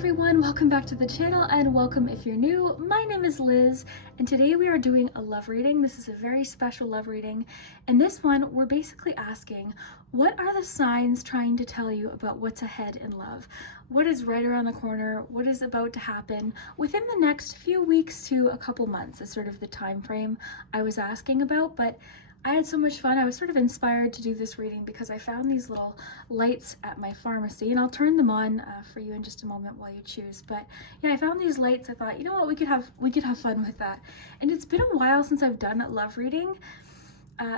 everyone, welcome back to the channel and welcome if you're new. My name is Liz and today we are doing a love reading. This is a very special love reading. In this one, we're basically asking, what are the signs trying to tell you about what's ahead in love? What is right around the corner? What is about to happen within the next few weeks to a couple months is sort of the time frame I was asking about, but I had so much fun. I was sort of inspired to do this reading because I found these little lights at my pharmacy, and I'll turn them on for you in just a moment while you choose. But yeah, I found these lights. I thought, you know what, we could have fun with that. And it's been a while since I've done a love reading.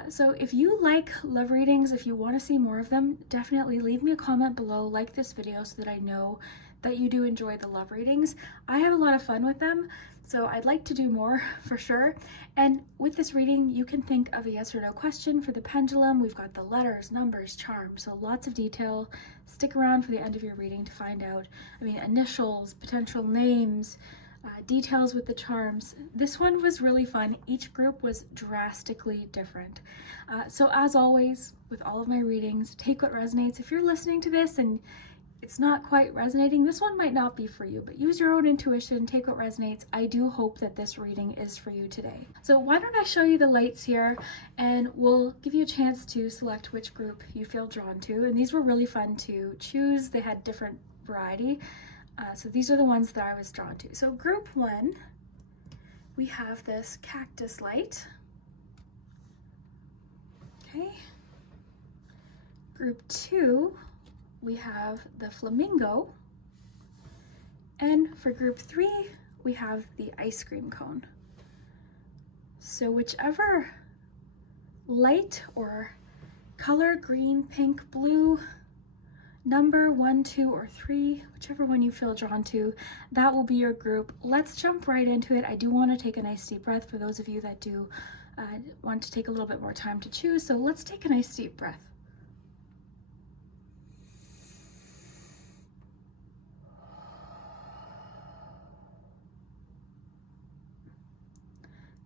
So if you like love readings, if you want to see more of them, definitely leave me a comment below, like this video so that I know that you do enjoy the love readings. I have a lot of fun with them, so I'd like to do more for sure. And with this reading, you can think of a yes or no question for the pendulum. We've got the letters, numbers, charms, so lots of detail. Stick around for the end of your reading to find out, initials, potential names, details with the charms. This one was really fun. Each group was drastically different. So as always, with all of my readings, take what resonates. If you're listening to this and it's not quite resonating, this one might not be for you, but use your own intuition, take what resonates. I do hope that this reading is for you today. So why don't I show you the lights here and we'll give you a chance to select which group you feel drawn to. And these were really fun to choose. They had different variety. So these are the ones that I was drawn to. So group one, we have this cactus light. Okay. Group two, we have the flamingo. And for group three, we have the ice cream cone. So whichever light or color, green, pink, blue, number 1, 2, or 3, whichever one you feel drawn to, that will be your group. Let's jump right into it. I do want to take a nice deep breath for those of you that do want to take a little bit more time to choose. So let's take a nice deep breath.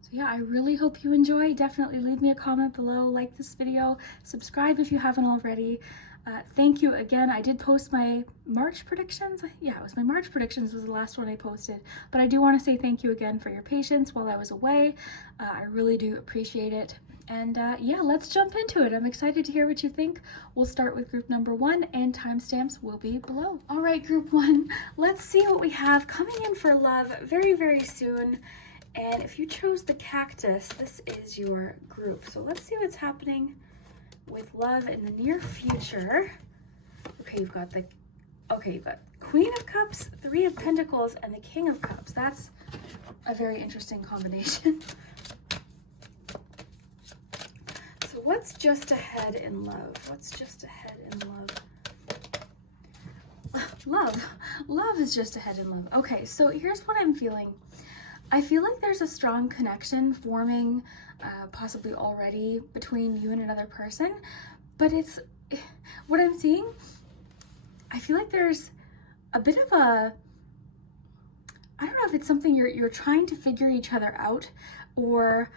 So yeah, I really hope you enjoy. Definitely leave me a comment below, like this video, subscribe if you haven't already. Thank you again. I did post my March predictions. Yeah, it was my March predictions was the last one I posted, but I do want to say thank you again for your patience while I was away. I really do appreciate it. And yeah, let's jump into it. I'm excited to hear what you think. We'll start with group number 1 and timestamps will be below. All right, group 1, let's see what we have coming in for love very, very soon. And if you chose the cactus, this is your group. So let's see what's happening with love in the near future. Okay, you've got Queen of Cups, 3 of Pentacles, and the King of Cups. That's a very interesting combination. So what's just ahead in love? What's just ahead in love? Love is just ahead in love. Okay, so here's what I'm feeling. I feel like there's a strong connection forming, possibly already, between you and another person, but what I'm seeing, I feel like there's a bit of I don't know if it's something you're trying to figure each other out, or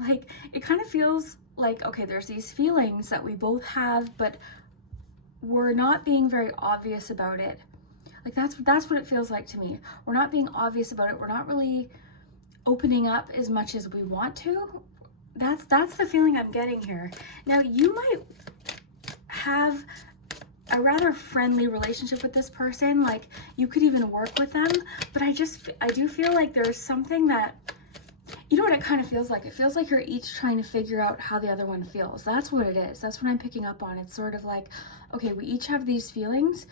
like, it kind of feels like, okay, there's these feelings that we both have, but we're not being very obvious about it. Like that's what it feels like to me. We're not being obvious about it. We're not really opening up as much as we want to. That's the feeling I'm getting here. Now, you might have a rather friendly relationship with this person. Like, you could even work with them, but I do feel like there's something that, you know what it kind of feels like? It feels like you're each trying to figure out how the other one feels. That's what it is. That's what I'm picking up on. It's sort of like, okay, we each have these feelings,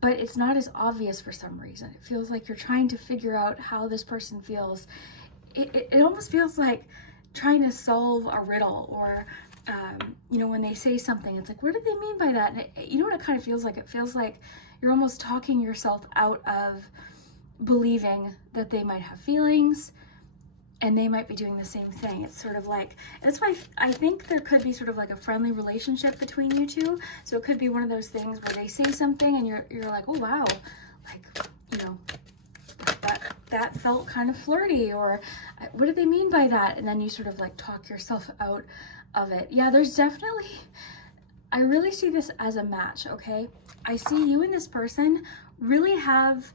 but it's not as obvious for some reason. It feels like you're trying to figure out how this person feels. It almost feels like trying to solve a riddle, or, when they say something, it's like, what do they mean by that? And you know what it kind of feels like? It feels like you're almost talking yourself out of believing that they might have feelings and they might be doing the same thing. It's sort of like, that's why I think there could be sort of like a friendly relationship between you two. So it could be one of those things where they say something and you're like, oh wow, that felt kind of flirty, or what do they mean by that? And then you sort of like talk yourself out of it. Yeah, there's definitely, I really see this as a match, okay? I see you and this person really have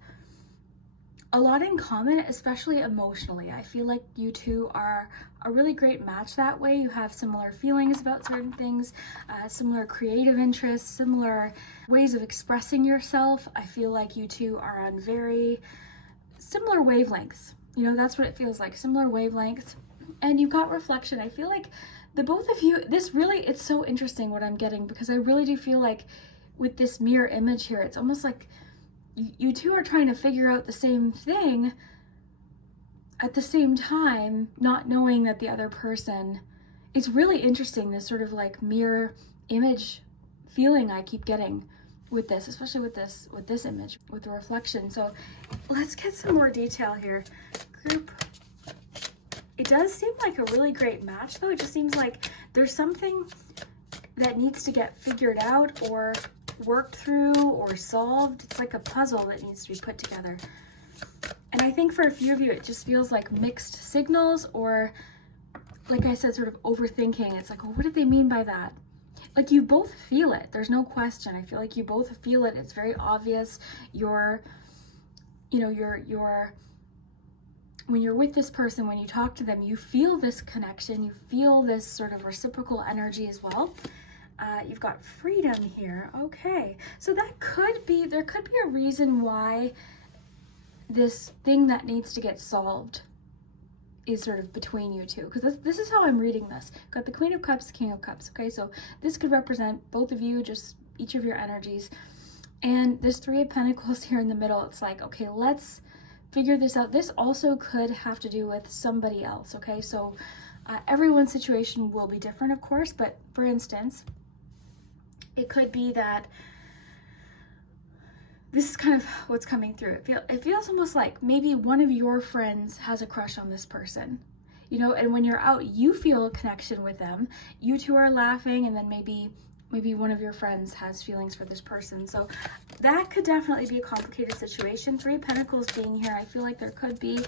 a lot in common, especially emotionally. I feel like you two are a really great match that way. You have similar feelings about certain things, similar creative interests, similar ways of expressing yourself. I feel like you two are on very similar wavelengths. You know, that's what it feels like, similar wavelengths. And you've got reflection. I feel like the both of you, this really, it's so interesting what I'm getting, because I really do feel like with this mirror image here, it's almost like you two are trying to figure out the same thing at the same time, not knowing that the other person. It's really interesting, this sort of like mirror image feeling I keep getting with this, especially with this image, with the reflection. So let's get some more detail here. Group. It does seem like a really great match though. It just seems like there's something that needs to get figured out or worked through or solved. It's like a puzzle that needs to be put together. And I think for a few of you, it just feels like mixed signals, or like I said, sort of overthinking. It's like, well, what did they mean by that? Like, you both feel it. There's no question. I feel like you both feel it. It's very obvious. You're when you're with this person, when you talk to them, you feel this connection. You feel this sort of reciprocal energy as well. You've got freedom here. Okay. So there could be a reason why this thing that needs to get solved is sort of between you two, because this is how I'm reading this. Got the Queen of Cups, King of Cups. Okay, so this could represent both of you, just each of your energies. And this Three of Pentacles here in the middle, it's like, okay, let's figure this out. This also could have to do with somebody else. Okay, so everyone's situation will be different, of course, but for instance, it could be that this is kind of what's coming through. It feels almost like maybe one of your friends has a crush on this person, you know, and when you're out, you feel a connection with them. You two are laughing, and then maybe one of your friends has feelings for this person. So that could definitely be a complicated situation. Three of Pentacles being here, I feel like there could be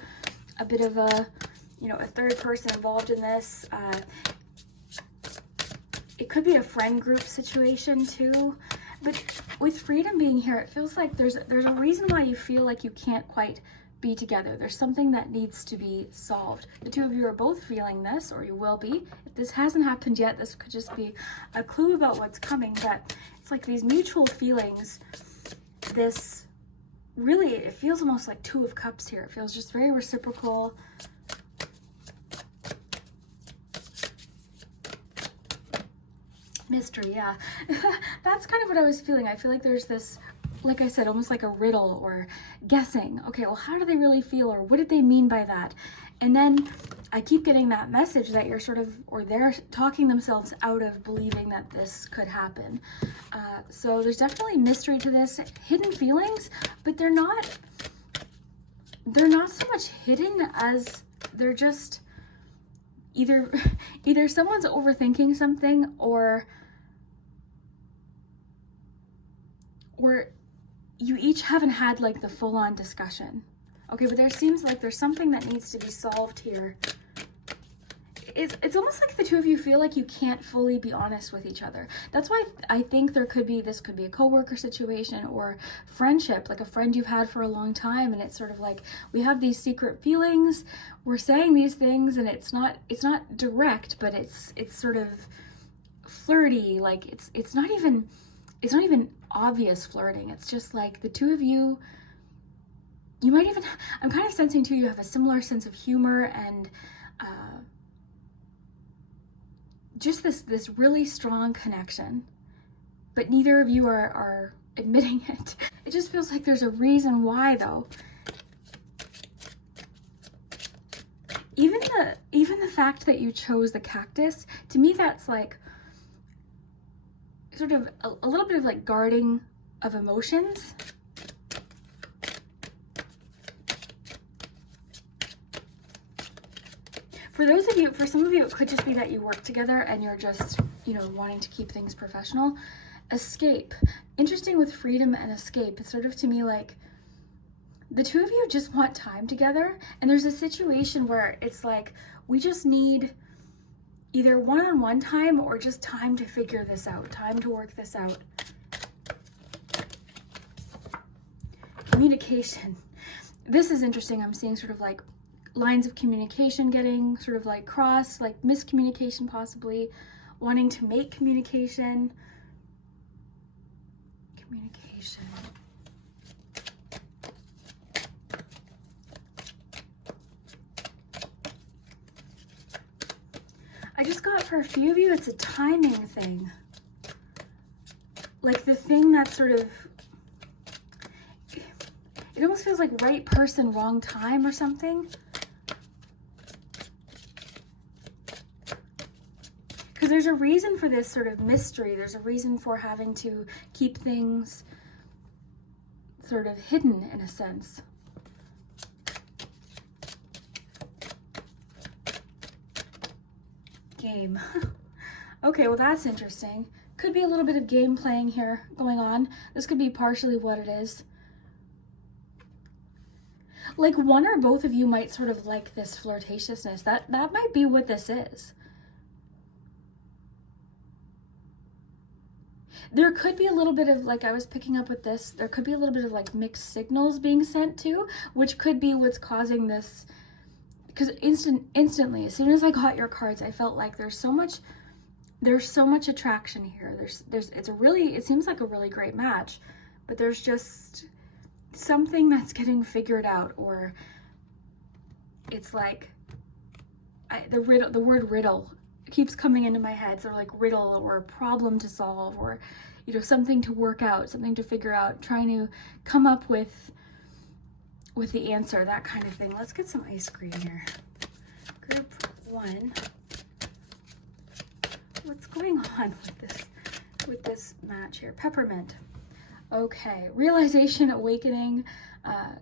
a bit of a third person involved in this. It could be a friend group situation too. But with freedom being here, it feels like there's a reason why you feel like you can't quite be together. There's something that needs to be solved. The two of you are both feeling this, or you will be. If this hasn't happened yet, this could just be a clue about what's coming. But it's like these mutual feelings. This really, it feels almost like Two of Cups here. It feels just very reciprocal. Mystery, yeah. That's kind of what I was feeling. I feel like there's this, like I said, almost like a riddle or guessing. Okay, well, how do they really feel, or what did they mean by that? And then I keep getting that message that you're sort of, or they're talking themselves out of believing that this could happen. So there's definitely mystery to this, hidden feelings, but they're not so much hidden as they're just either someone's overthinking something, or you each haven't had like the full-on discussion. Okay, but there seems like there's something that needs to be solved here. It's almost like the two of you feel like you can't fully be honest with each other. That's why I think this could be a coworker situation or friendship, like a friend you've had for a long time, and it's sort of like we have these secret feelings, we're saying these things, and it's not direct, but it's sort of flirty. Like it's not even obvious flirting. It's just like the two of you. You might even, I'm kind of sensing too, you have a similar sense of humor and just this really strong connection, but neither of you are admitting it. It just feels like there's a reason why though. Even the fact that you chose the cactus, to me that's like sort of a little bit of like guarding of emotions. For some of you, it could just be that you work together and you're just, wanting to keep things professional. Escape. Interesting with freedom and escape. It's sort of to me like the two of you just want time together, and there's a situation where it's like we just need either one-on-one time or just time to figure this out, time to work this out. communication. This is interesting. I'm seeing sort of like lines of communication getting sort of like crossed, like miscommunication possibly, wanting to make communication. Communication. I just got, for a few of you, it's a timing thing. Like the thing that's sort of, it almost feels like right person, wrong time or something. Because there's a reason for this sort of mystery. There's a reason for having to keep things sort of hidden in a sense. Game. Okay, well that's interesting. Could be a little bit of game playing here going on. This could be partially what it is. Like one or both of you might sort of like this flirtatiousness. That might be what this is. There could be a little bit of, like I was picking up with this, there could be a little bit of like mixed signals being sent too, which could be what's causing this. Because instantly, as soon as I got your cards, I felt like there's so much attraction here. It seems like a really great match, but there's just something that's getting figured out, or it's like the word riddle keeps coming into my head. So like riddle or problem to solve, or something to work out, something to figure out, trying to come up with the answer, that kind of thing. Let's get some ice cream here. Group 1. What's going on with this match here? Peppermint. Okay, realization, awakening,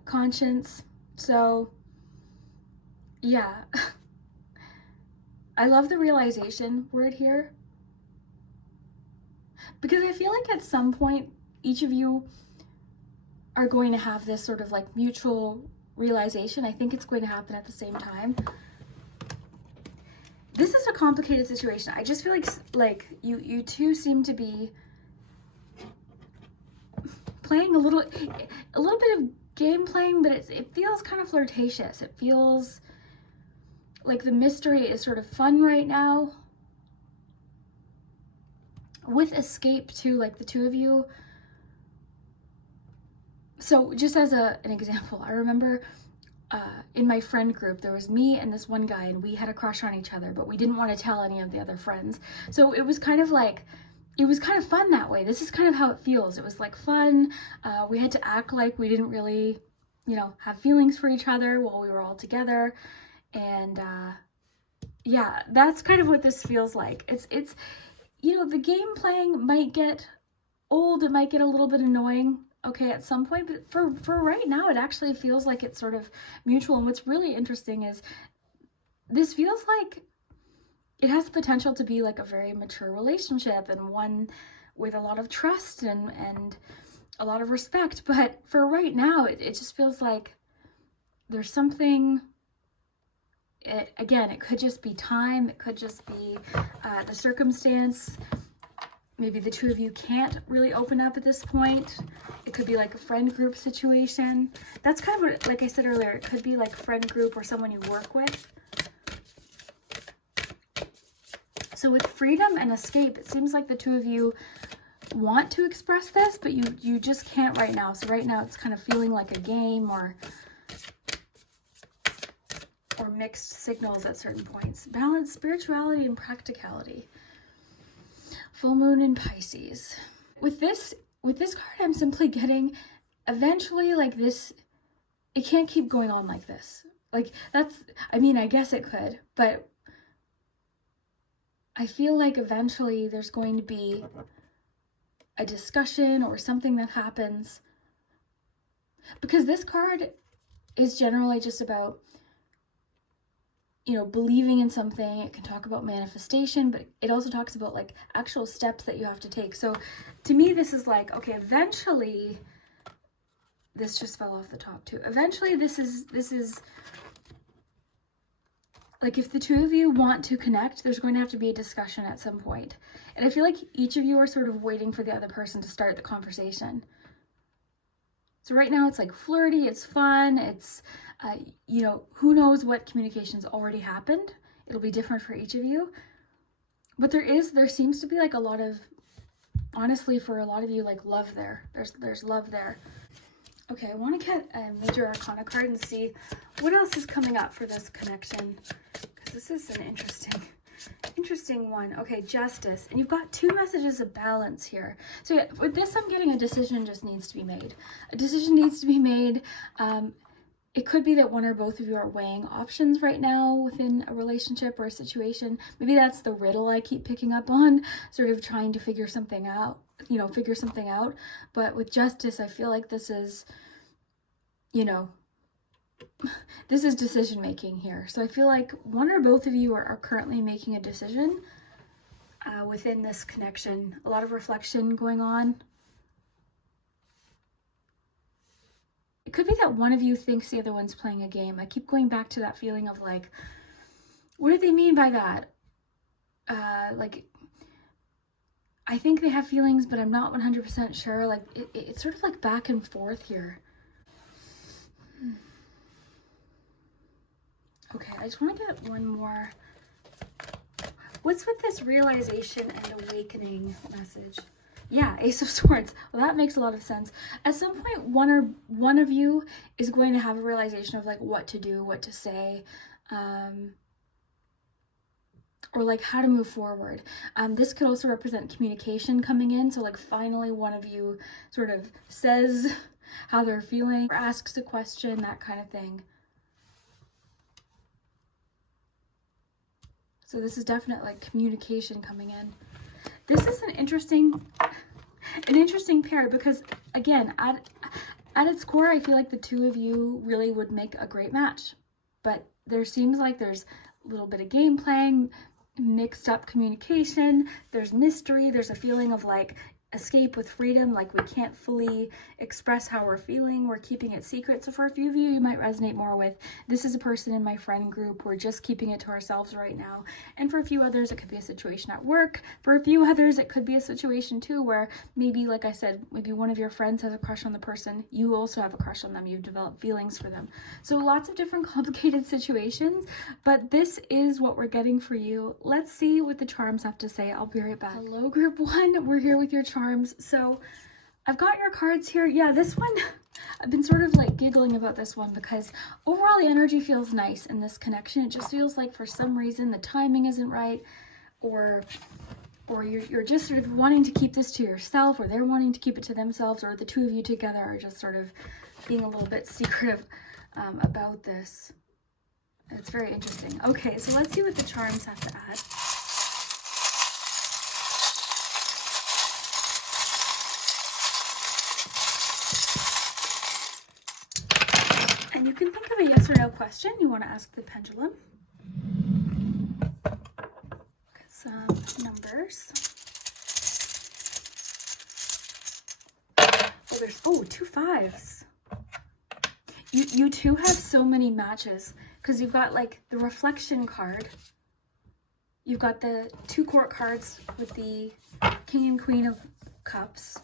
conscience. So yeah, I love the realization word here, because I feel like at some point each of you are going to have this sort of like mutual realization. I think it's going to happen at the same time. This is a complicated situation. I just feel like you two seem to be playing a little bit of game playing, but it feels kind of flirtatious. It feels like the mystery is sort of fun right now. With escape too, like the two of you. So just as an example, I remember in my friend group, there was me and this one guy, and we had a crush on each other, but we didn't want to tell any of the other friends. So it was kind of like, it was kind of fun that way. This is kind of how it feels. It was like fun. We had to act like we didn't really, have feelings for each other while we were all together. And yeah, that's kind of what this feels like. It's the game playing might get old. It might get a little bit annoying. Okay, at some point, but for right now, it actually feels like it's sort of mutual. And what's really interesting is this feels like it has the potential to be like a very mature relationship, and one with a lot of trust and a lot of respect. But for right now, it just feels like there's something. Again, it could just be time. It could just be the circumstance. Maybe the two of you can't really open up at this point. It could be like a friend group situation. That's kind of what, like I said earlier, it could be like friend group or someone you work with. So with freedom and escape, it seems like the two of you want to express this, but you just can't right now. So right now it's kind of feeling like a game or mixed signals at certain points. Balance, spirituality, and practicality. Full moon in Pisces. With this card, I'm simply getting, eventually, like this, it can't keep going on like this. Like I guess it could, but I feel like eventually there's going to be a discussion or something that happens, because this card is generally just about believing in something. It can talk about manifestation, but it also talks about like actual steps that you have to take. So to me, this is like, okay, eventually, this just fell off the top too. Eventually, this is like, if the two of you want to connect, there's going to have to be a discussion at some point. And I feel like each of you are sort of waiting for the other person to start the conversation. So right now it's like flirty, it's fun, it's, you know, who knows what communications already happened. It'll be different for each of you. But there seems to be like a lot of, honestly, for a lot of you, like love there. There's love there. Okay, I want to get a major arcana card and see what else is coming up for this connection, because this is an interesting one. Okay, justice. And you've got two messages of balance here. So yeah, with this, I'm getting a decision just needs to be made. A decision needs to be made. It could be that one or both of you are weighing options right now within a relationship or a situation. Maybe that's the riddle I keep picking up on, sort of trying to figure something out, you know, But with justice, I feel like this is, you know, this is decision making here. So I feel like one or both of you are currently making a decision within this connection. A lot of reflection going on. It could be that one of you thinks the other one's playing a game. I keep going back to that feeling of like, what do they mean by that? Like, I think they have feelings, but I'm not 100% sure. Like, it's sort of like back and forth here. Okay, I just want to get one more. What's with this realization and awakening message? Yeah, Ace of Swords. Well, that makes a lot of sense. At some point, one of you is going to have a realization of like what to do, what to say, or like how to move forward. This could also represent communication coming in. So like finally one of you sort of says how they're feeling or asks a question, that kind of thing. So this is definitely like communication coming in. This is an interesting pair because, again, at its core, I feel like the two of you really would make a great match. But there seems like there's a little bit of game playing, mixed up communication, there's mystery, there's a feeling of like escape with freedom, like we can't fully express how we're feeling, we're keeping it secret. So for a few of you, you might resonate more with, this is a person in my friend group, we're just keeping it to ourselves right now. And for a few others, it could be a situation at work. For a few others, it could be a situation too where maybe, like I said, maybe one of your friends has a crush on the person, you also have a crush on them, you've developed feelings for them. So lots of different complicated situations, but this is what we're getting for you. Let's see what the charms have to say. I'll be right back. Hello, group one, we're here with your charms. So I've got your cards here. Yeah, this one, I've been sort of like giggling about this one because overall the energy feels nice in this connection. It just feels like for some reason the timing isn't right, or you're just sort of wanting to keep this to yourself, or they're wanting to keep it to themselves, or the two of you together are just sort of being a little bit secretive about this. It's very interesting. Okay, so let's see what the charms have to add. And you can think of a yes or no question you want to ask the pendulum. Get some numbers. Oh, there's, oh, 2 5s. You two have so many matches because you've got like the reflection card. You've got the 2 court cards with the King and Queen of Cups.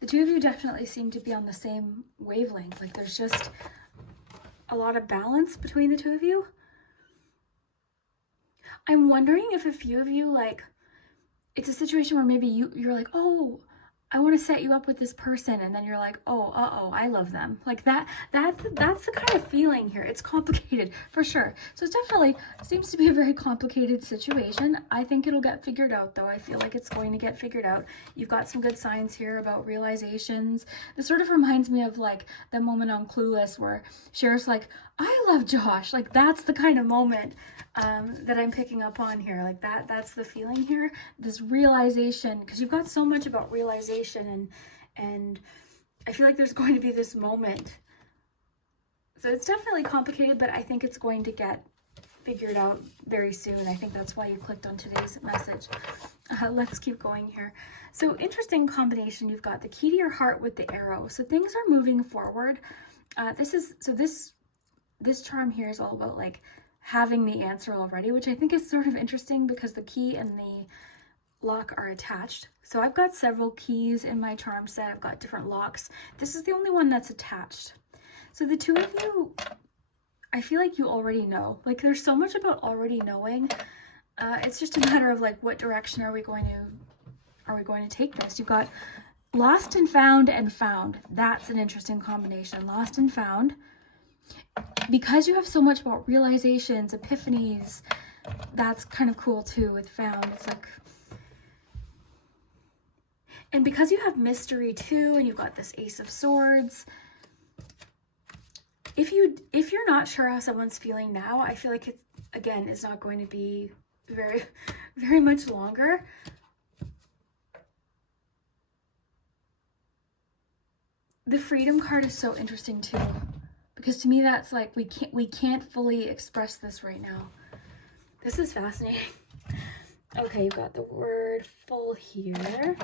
The two of you definitely seem to be on the same wavelength. Like there's just a lot of balance between the two of you. I'm wondering if a few of you, like, it's a situation where maybe you're like, oh, I want to set you up with this person, and then you're like, oh, I love them. Like that's the kind of feeling here. It's complicated for sure. So it definitely seems to be a very complicated situation. I think it'll get figured out though. I feel like it's going to get figured out. You've got some good signs here about realizations. This sort of reminds me of like the moment on Clueless where Cher's like, I love Josh. Like that's the kind of moment that I'm picking up on here. Like that's the feeling here. This realization, because you've got so much about realization and I feel like there's going to be this moment. So it's definitely complicated, but I think it's going to get figured out very soon. I think that's why you clicked on today's message. Let's keep going here. So interesting combination. You've got the key to your heart with the arrow. So things are moving forward. This charm here is all about like having the answer already, which I think is sort of interesting because the key and the lock are attached. So I've got several keys in my charm set. I've got different locks. This is the only one that's attached. So the two of you, I feel like you already know. Like there's so much about already knowing. It's just a matter of like, what direction are we going to take this? You've got lost and found and found. That's an interesting combination. Lost and found. Because you have so much about realizations, epiphanies, that's kind of cool too with found. It's like, and because you have mystery too, and you've got this Ace of Swords, if you're not sure how someone's feeling now, I feel like it's, again, it's not going to be very, very much longer. The Freedom card is so interesting too, because to me that's like, we can't fully express this right now. This is fascinating. Okay, you've got the word full here.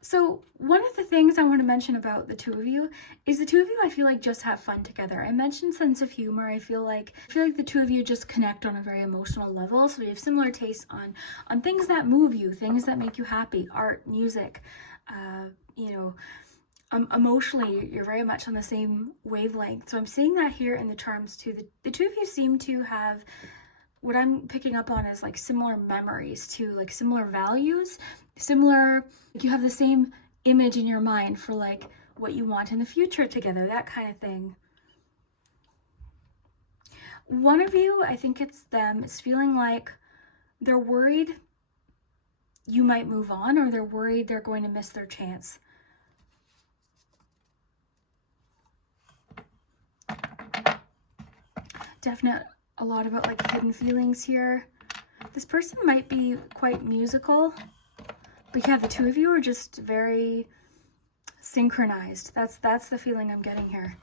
So one of the things I want to mention about the two of you is the two of you, I feel like, just have fun together. I mentioned sense of humor. I feel like the two of you just connect on a very emotional level. So you have similar tastes on things that move you, things that make you happy, art, music, you know, emotionally, you're very much on the same wavelength. So I'm seeing that here in the charms too. The two of you seem to have, what I'm picking up on is like similar memories too, like similar values, similar, like you have the same image in your mind for like what you want in the future together, that kind of thing. One of you, I think it's them, is feeling like they're worried you might move on, or they're worried they're going to miss their chance. Definite, a lot about like hidden feelings here. This person might be quite musical, but yeah, the two of you are just very synchronized. That's the feeling I'm getting here.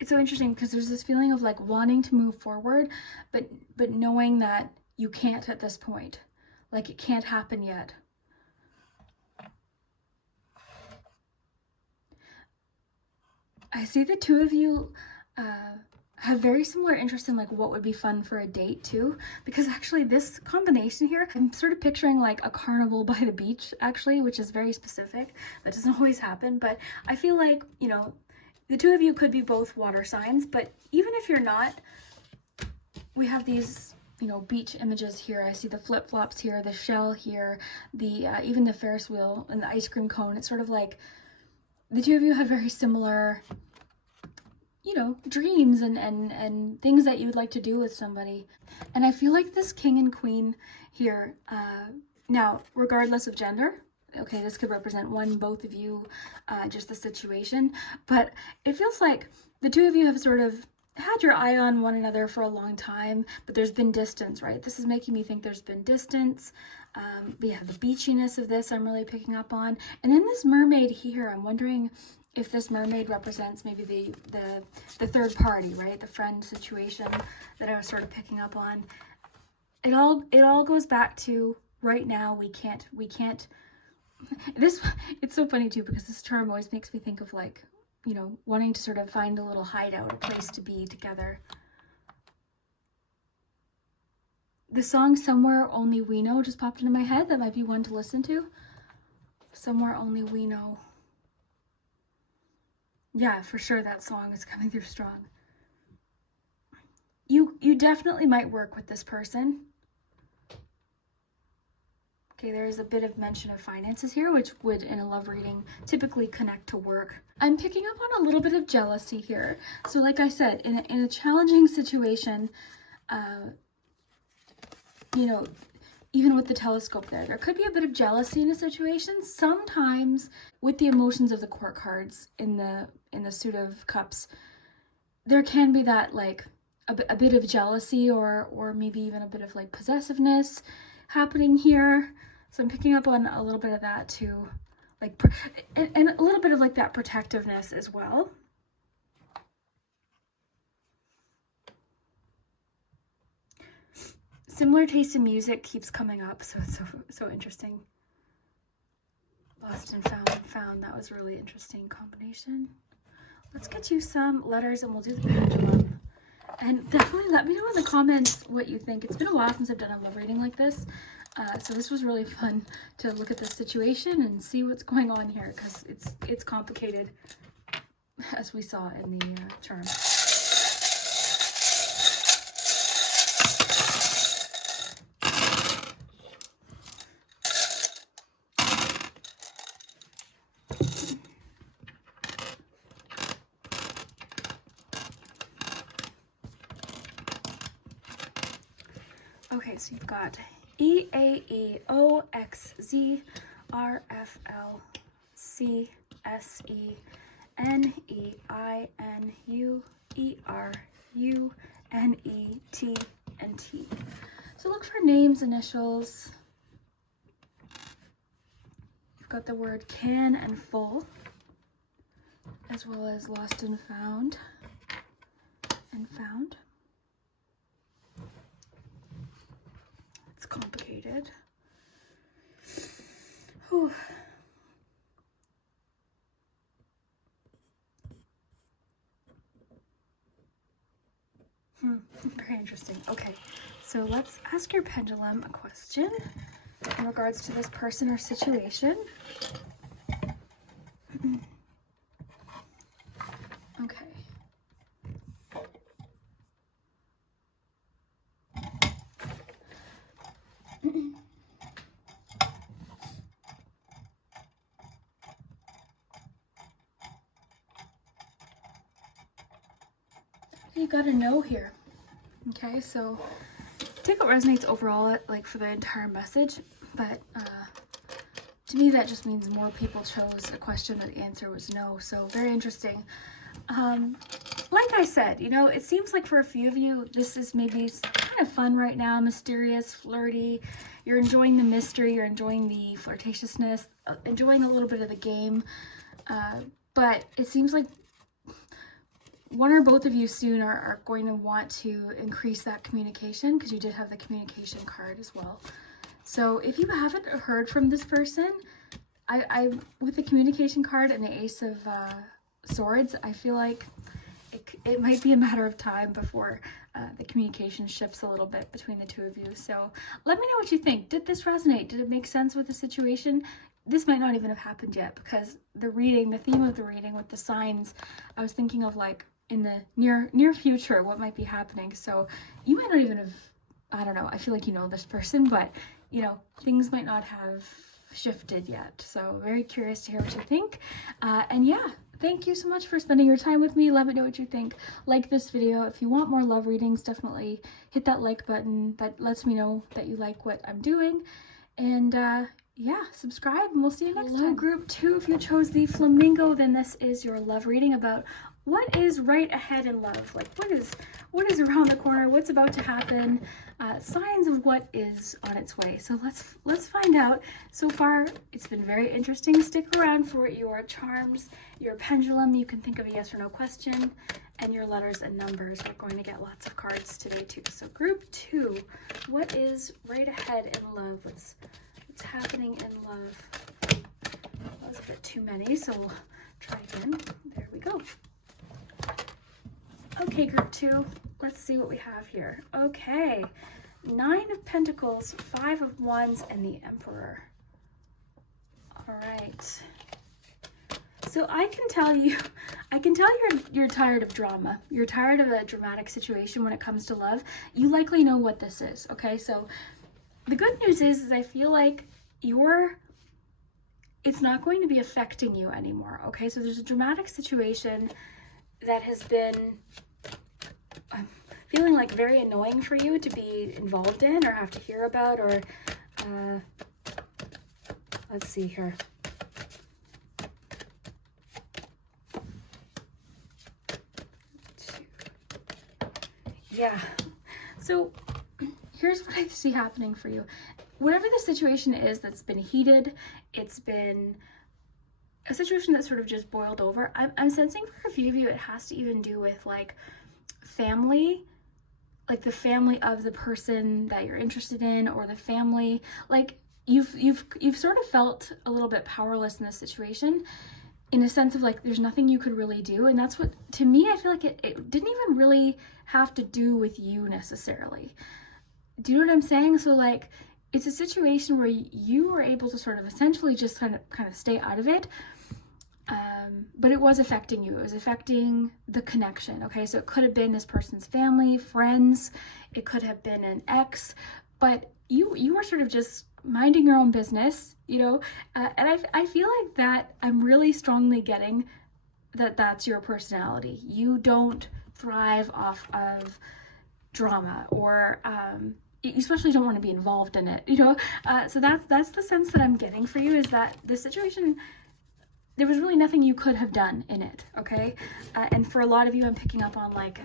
It's so interesting because there's this feeling of like wanting to move forward, but knowing that you can't at this point. Like it can't happen yet. I see the two of you have very similar interests in like what would be fun for a date too, because actually this combination here, I'm sort of picturing like a carnival by the beach actually, which is very specific. That doesn't always happen, but I feel like, you know, the two of you could be both water signs, but even if you're not, we have these, you know, beach images here. I see the flip-flops here, the shell here, the even the Ferris wheel and the ice cream cone. It's sort of like the two of you have very similar, you know, dreams and things that you would like to do with somebody. And I feel like this king and queen here, now, regardless of gender, okay, this could represent one, both of you, just the situation, but it feels like the two of you have sort of had your eye on one another for a long time, but there's been distance, right? This is making me think there's been distance. But yeah, the beachiness of this I'm really picking up on. And then this mermaid here, I'm wondering if this mermaid represents maybe the third party, right? The friend situation that I was sort of picking up on. It all goes back to right now we can't this, it's so funny too, because this term always makes me think of like, you know, wanting to sort of find a little hideout, a place to be together. The song Somewhere Only We Know just popped into my head. That might be one to listen to. Somewhere Only We Know. Yeah, for sure that song is coming through strong. You definitely might work with this person. Okay, there's a bit of mention of finances here, which would, in a love reading, typically connect to work. I'm picking up on a little bit of jealousy here. So like I said, in a challenging situation, you know, even with the telescope there could be a bit of jealousy in a situation. Sometimes with the emotions of the court cards in the suit of cups, there can be that like a bit of jealousy or maybe even a bit of like possessiveness happening here. So I'm picking up on a little bit of that too, like, and a little bit of like that protectiveness as well. Similar taste in music keeps coming up, so it's so interesting. Lost and found and found. That was a really interesting combination. Let's get you some letters and we'll do the pendulum. And definitely let me know in the comments what you think. It's been a while since I've done a love reading like this. So this was really fun to look at this situation and see what's going on here, because it's complicated, as we saw in the charm. Okay, so you've got EAEOXZRFLCSENEINUERUNET and T. So look for names, initials. You've got the word can and full, as well as lost and found and found. It's complicated. Whew. Very interesting. Okay, so let's ask your pendulum a question in regards to this person or situation. Okay. You got a no here. Okay, so take what resonates overall, like for the entire message, but to me that just means more people chose a question that the answer was no. So very interesting. Like I said, you know, it seems like for a few of you this is maybe kind of fun right now, mysterious, flirty. You're enjoying the mystery, you're enjoying the flirtatiousness, enjoying a little bit of the game, but it seems like one or both of you soon are going to want to increase that communication, because you did have the communication card as well. So if you haven't heard from this person, I with the communication card and the Ace of Swords, I feel like it might be a matter of time before the communication shifts a little bit between the two of you. So let me know what you think. Did this resonate? Did it make sense with the situation? This might not even have happened yet, because the reading, the theme of the reading with the signs, I was thinking of like in the near future what might be happening. So you might not even have, I don't know, I feel like you know this person, but you know, things might not have shifted yet. So very curious to hear what you think. And yeah, thank you so much for spending your time with me. Let me know what you think. Like this video. If you want more love readings, definitely hit that like button. That lets me know that you like what I'm doing. And yeah, subscribe and we'll see you next time. Hello, group 2. If you chose the flamingo, then this is your love reading about what is right ahead in love. Like what is around the corner, what's about to happen, signs of what is on its way. So let's find out. So far it's been very interesting. Stick around for your charms, your pendulum. You can think of a yes or no question, and your letters and numbers. We're going to get lots of cards today too. So group 2, what is right ahead in love? What's happening in love? That was a bit too many, so we'll try again. There we go. Okay, group 2, let's see what we have here. Okay, 9 of Pentacles, 5 of Wands, and the Emperor. All right. So I can tell you're tired of drama. You're tired of a dramatic situation when it comes to love. You likely know what this is, okay? So the good news is I feel like it's not going to be affecting you anymore, okay? So there's a dramatic situation that has been feeling like very annoying for you to be involved in or have to hear about, or let's see here. Yeah, so here's what I see happening for you. Whatever the situation is that's been heated, it's been a situation that sort of just boiled over. I'm sensing for a few of you it has to even do with like family, like the family of the person that you're interested in, or the family, like you've sort of felt a little bit powerless in this situation, in a sense of like there's nothing you could really do. And that's what, to me, I feel like it didn't even really have to do with you necessarily. Do you know what I'm saying? So like, it's a situation where you were able to sort of essentially just kind of stay out of it. But it was affecting you. It was affecting the connection. Okay, so it could have been this person's family, friends. It could have been an ex, but you were sort of just minding your own business, you know. And I feel like that I'm really strongly getting that that's your personality. You don't thrive off of drama, or you especially don't want to be involved in it, you know. So that's the sense that I'm getting for you, is that the situation, there was really nothing you could have done in it, okay? And for a lot of you, I'm picking up on like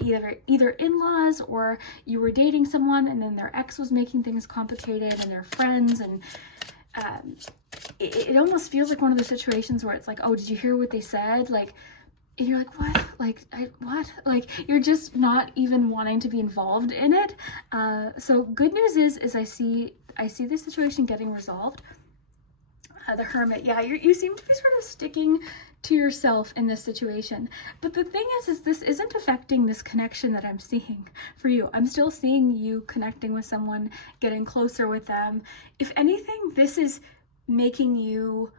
either in-laws, or you were dating someone and then their ex was making things complicated, and their friends, and it almost feels like one of the situations where it's like, oh, did you hear what they said? Like, and you're like, what? Like, what? Like, you're just not even wanting to be involved in it. So good news is I see this situation getting resolved. The Hermit, yeah, you seem to be sort of sticking to yourself in this situation. But the thing is this isn't affecting this connection that I'm seeing for you. I'm still seeing you connecting with someone, getting closer with them. If anything, this is making you,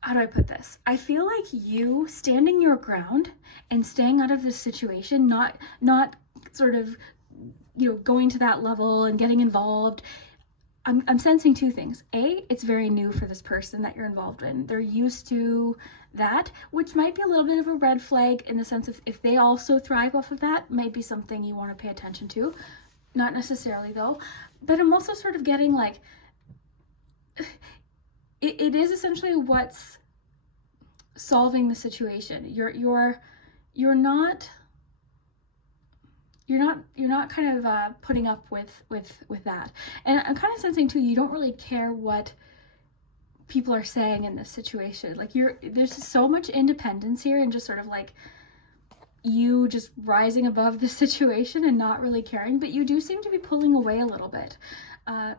how do I put this? I feel like you standing your ground and staying out of this situation, not sort of, you know, going to that level and getting involved. I'm sensing two things. A, it's very new for this person that you're involved in. They're used to that, which might be a little bit of a red flag in the sense of if they also thrive off of that, might be something you want to pay attention to. Not necessarily though. But I'm also sort of getting like, it is essentially what's solving the situation. You're not kind of putting up with that. And I'm kind of sensing too, you don't really care what people are saying in this situation. Like there's so much independence here, and just sort of like you just rising above the situation and not really caring, but you do seem to be pulling away a little bit.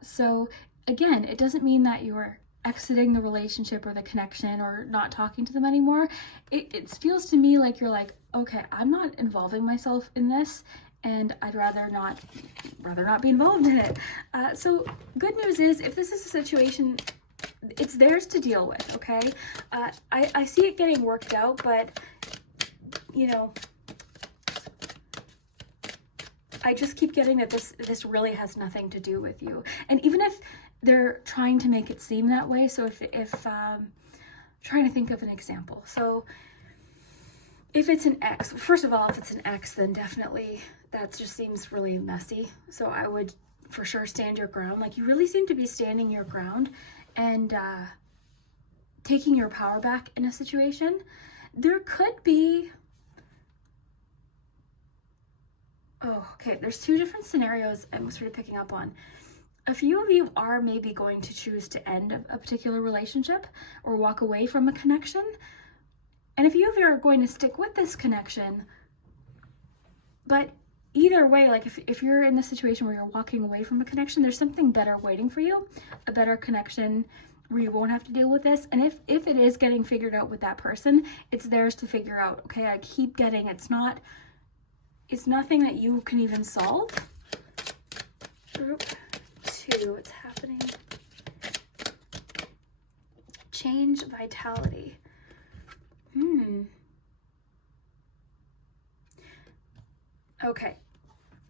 So again, it doesn't mean that you're exiting the relationship or the connection or not talking to them anymore. It feels to me like you're like, okay, I'm not involving myself in this, and I'd rather not be involved in it. So good news is, if this is a situation, it's theirs to deal with, okay? I see it getting worked out, but, you know, I just keep getting that this really has nothing to do with you. And even if they're trying to make it seem that way, so if trying to think of an example. So if it's an ex, first of all, if it's an ex, then definitely that just seems really messy. So I would for sure stand your ground. Like, you really seem to be standing your ground and taking your power back in a situation. There could be, there's two different scenarios I'm sort of picking up on. A few of you are maybe going to choose to end a particular relationship or walk away from a connection. And a few of you are going to stick with this connection. But either way, like if you're in the situation where you're walking away from a connection, there's something better waiting for you, a better connection where you won't have to deal with this. And if it is getting figured out with that person, it's theirs to figure out. Okay, I keep getting, it's nothing that you can even solve. Group 2, what's happening? Change vitality. Okay,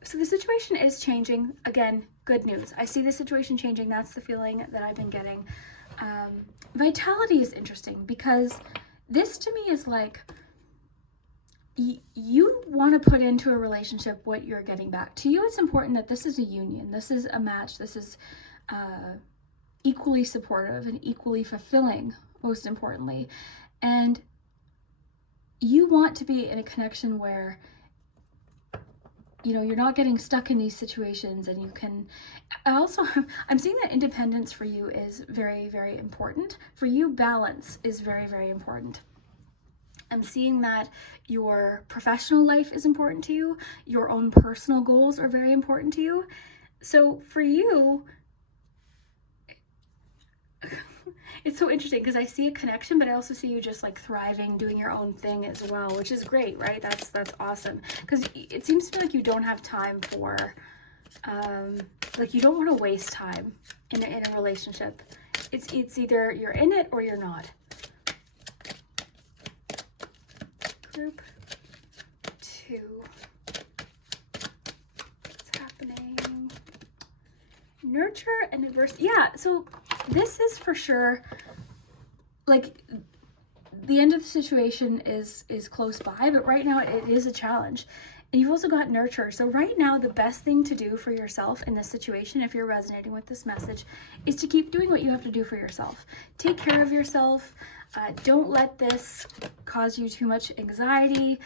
so the situation is changing. Again, good news. I see the situation changing. That's the feeling that I've been getting. Vitality is interesting because this to me is like, you want to put into a relationship what you're getting back. To you, it's important that this is a union. This is a match. This is equally supportive and equally fulfilling, most importantly. And you want to be in a connection where, you know, you're not getting stuck in these situations, and you can I'm seeing that independence for you is very, very important. For you, balance is very, very important. I'm seeing that your professional life is important to you. Your own personal goals are very important to you. So for you, it's so interesting because I see a connection, but I also see you just like thriving, doing your own thing as well, which is great, right? That's awesome, because it seems to me like you don't have time for, like you don't want to waste time in a relationship. It's either you're in it or you're not. Group 2. What's happening? Nurture and adversity. Yeah, so this is for sure, like, the end of the situation is close by, but right now it is a challenge. And you've also got nurture. So right now, the best thing to do for yourself in this situation, if you're resonating with this message, is to keep doing what you have to do for yourself. Take care of yourself. Don't let this cause you too much anxiety.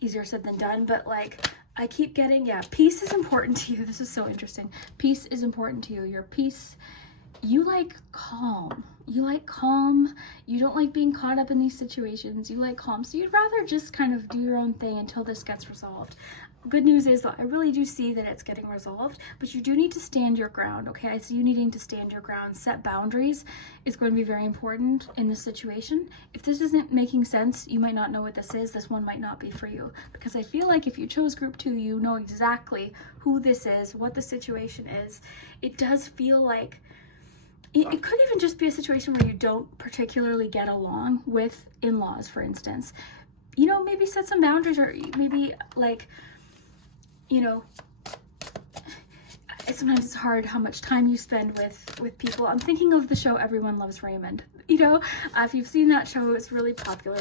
Easier said than done, but like, I keep getting, yeah, peace is important to you. This is so interesting. Peace is important to you. Your peace, you like calm. You like calm. You don't like being caught up in these situations. You like calm. So you'd rather just kind of do your own thing until this gets resolved. Good news is, though, I really do see that it's getting resolved, but you do need to stand your ground, okay? I see you needing to stand your ground. Set boundaries is going to be very important in this situation. If this isn't making sense, you might not know what this is. This one might not be for you, because I feel like if you chose group 2, you know exactly who this is, what the situation is. It does feel like it could even just be a situation where you don't particularly get along with in-laws, for instance. You know, maybe set some boundaries, or maybe like, you know, sometimes it's hard how much time you spend with people. I'm thinking of the show Everyone Loves Raymond. You know, if you've seen that show, it's really popular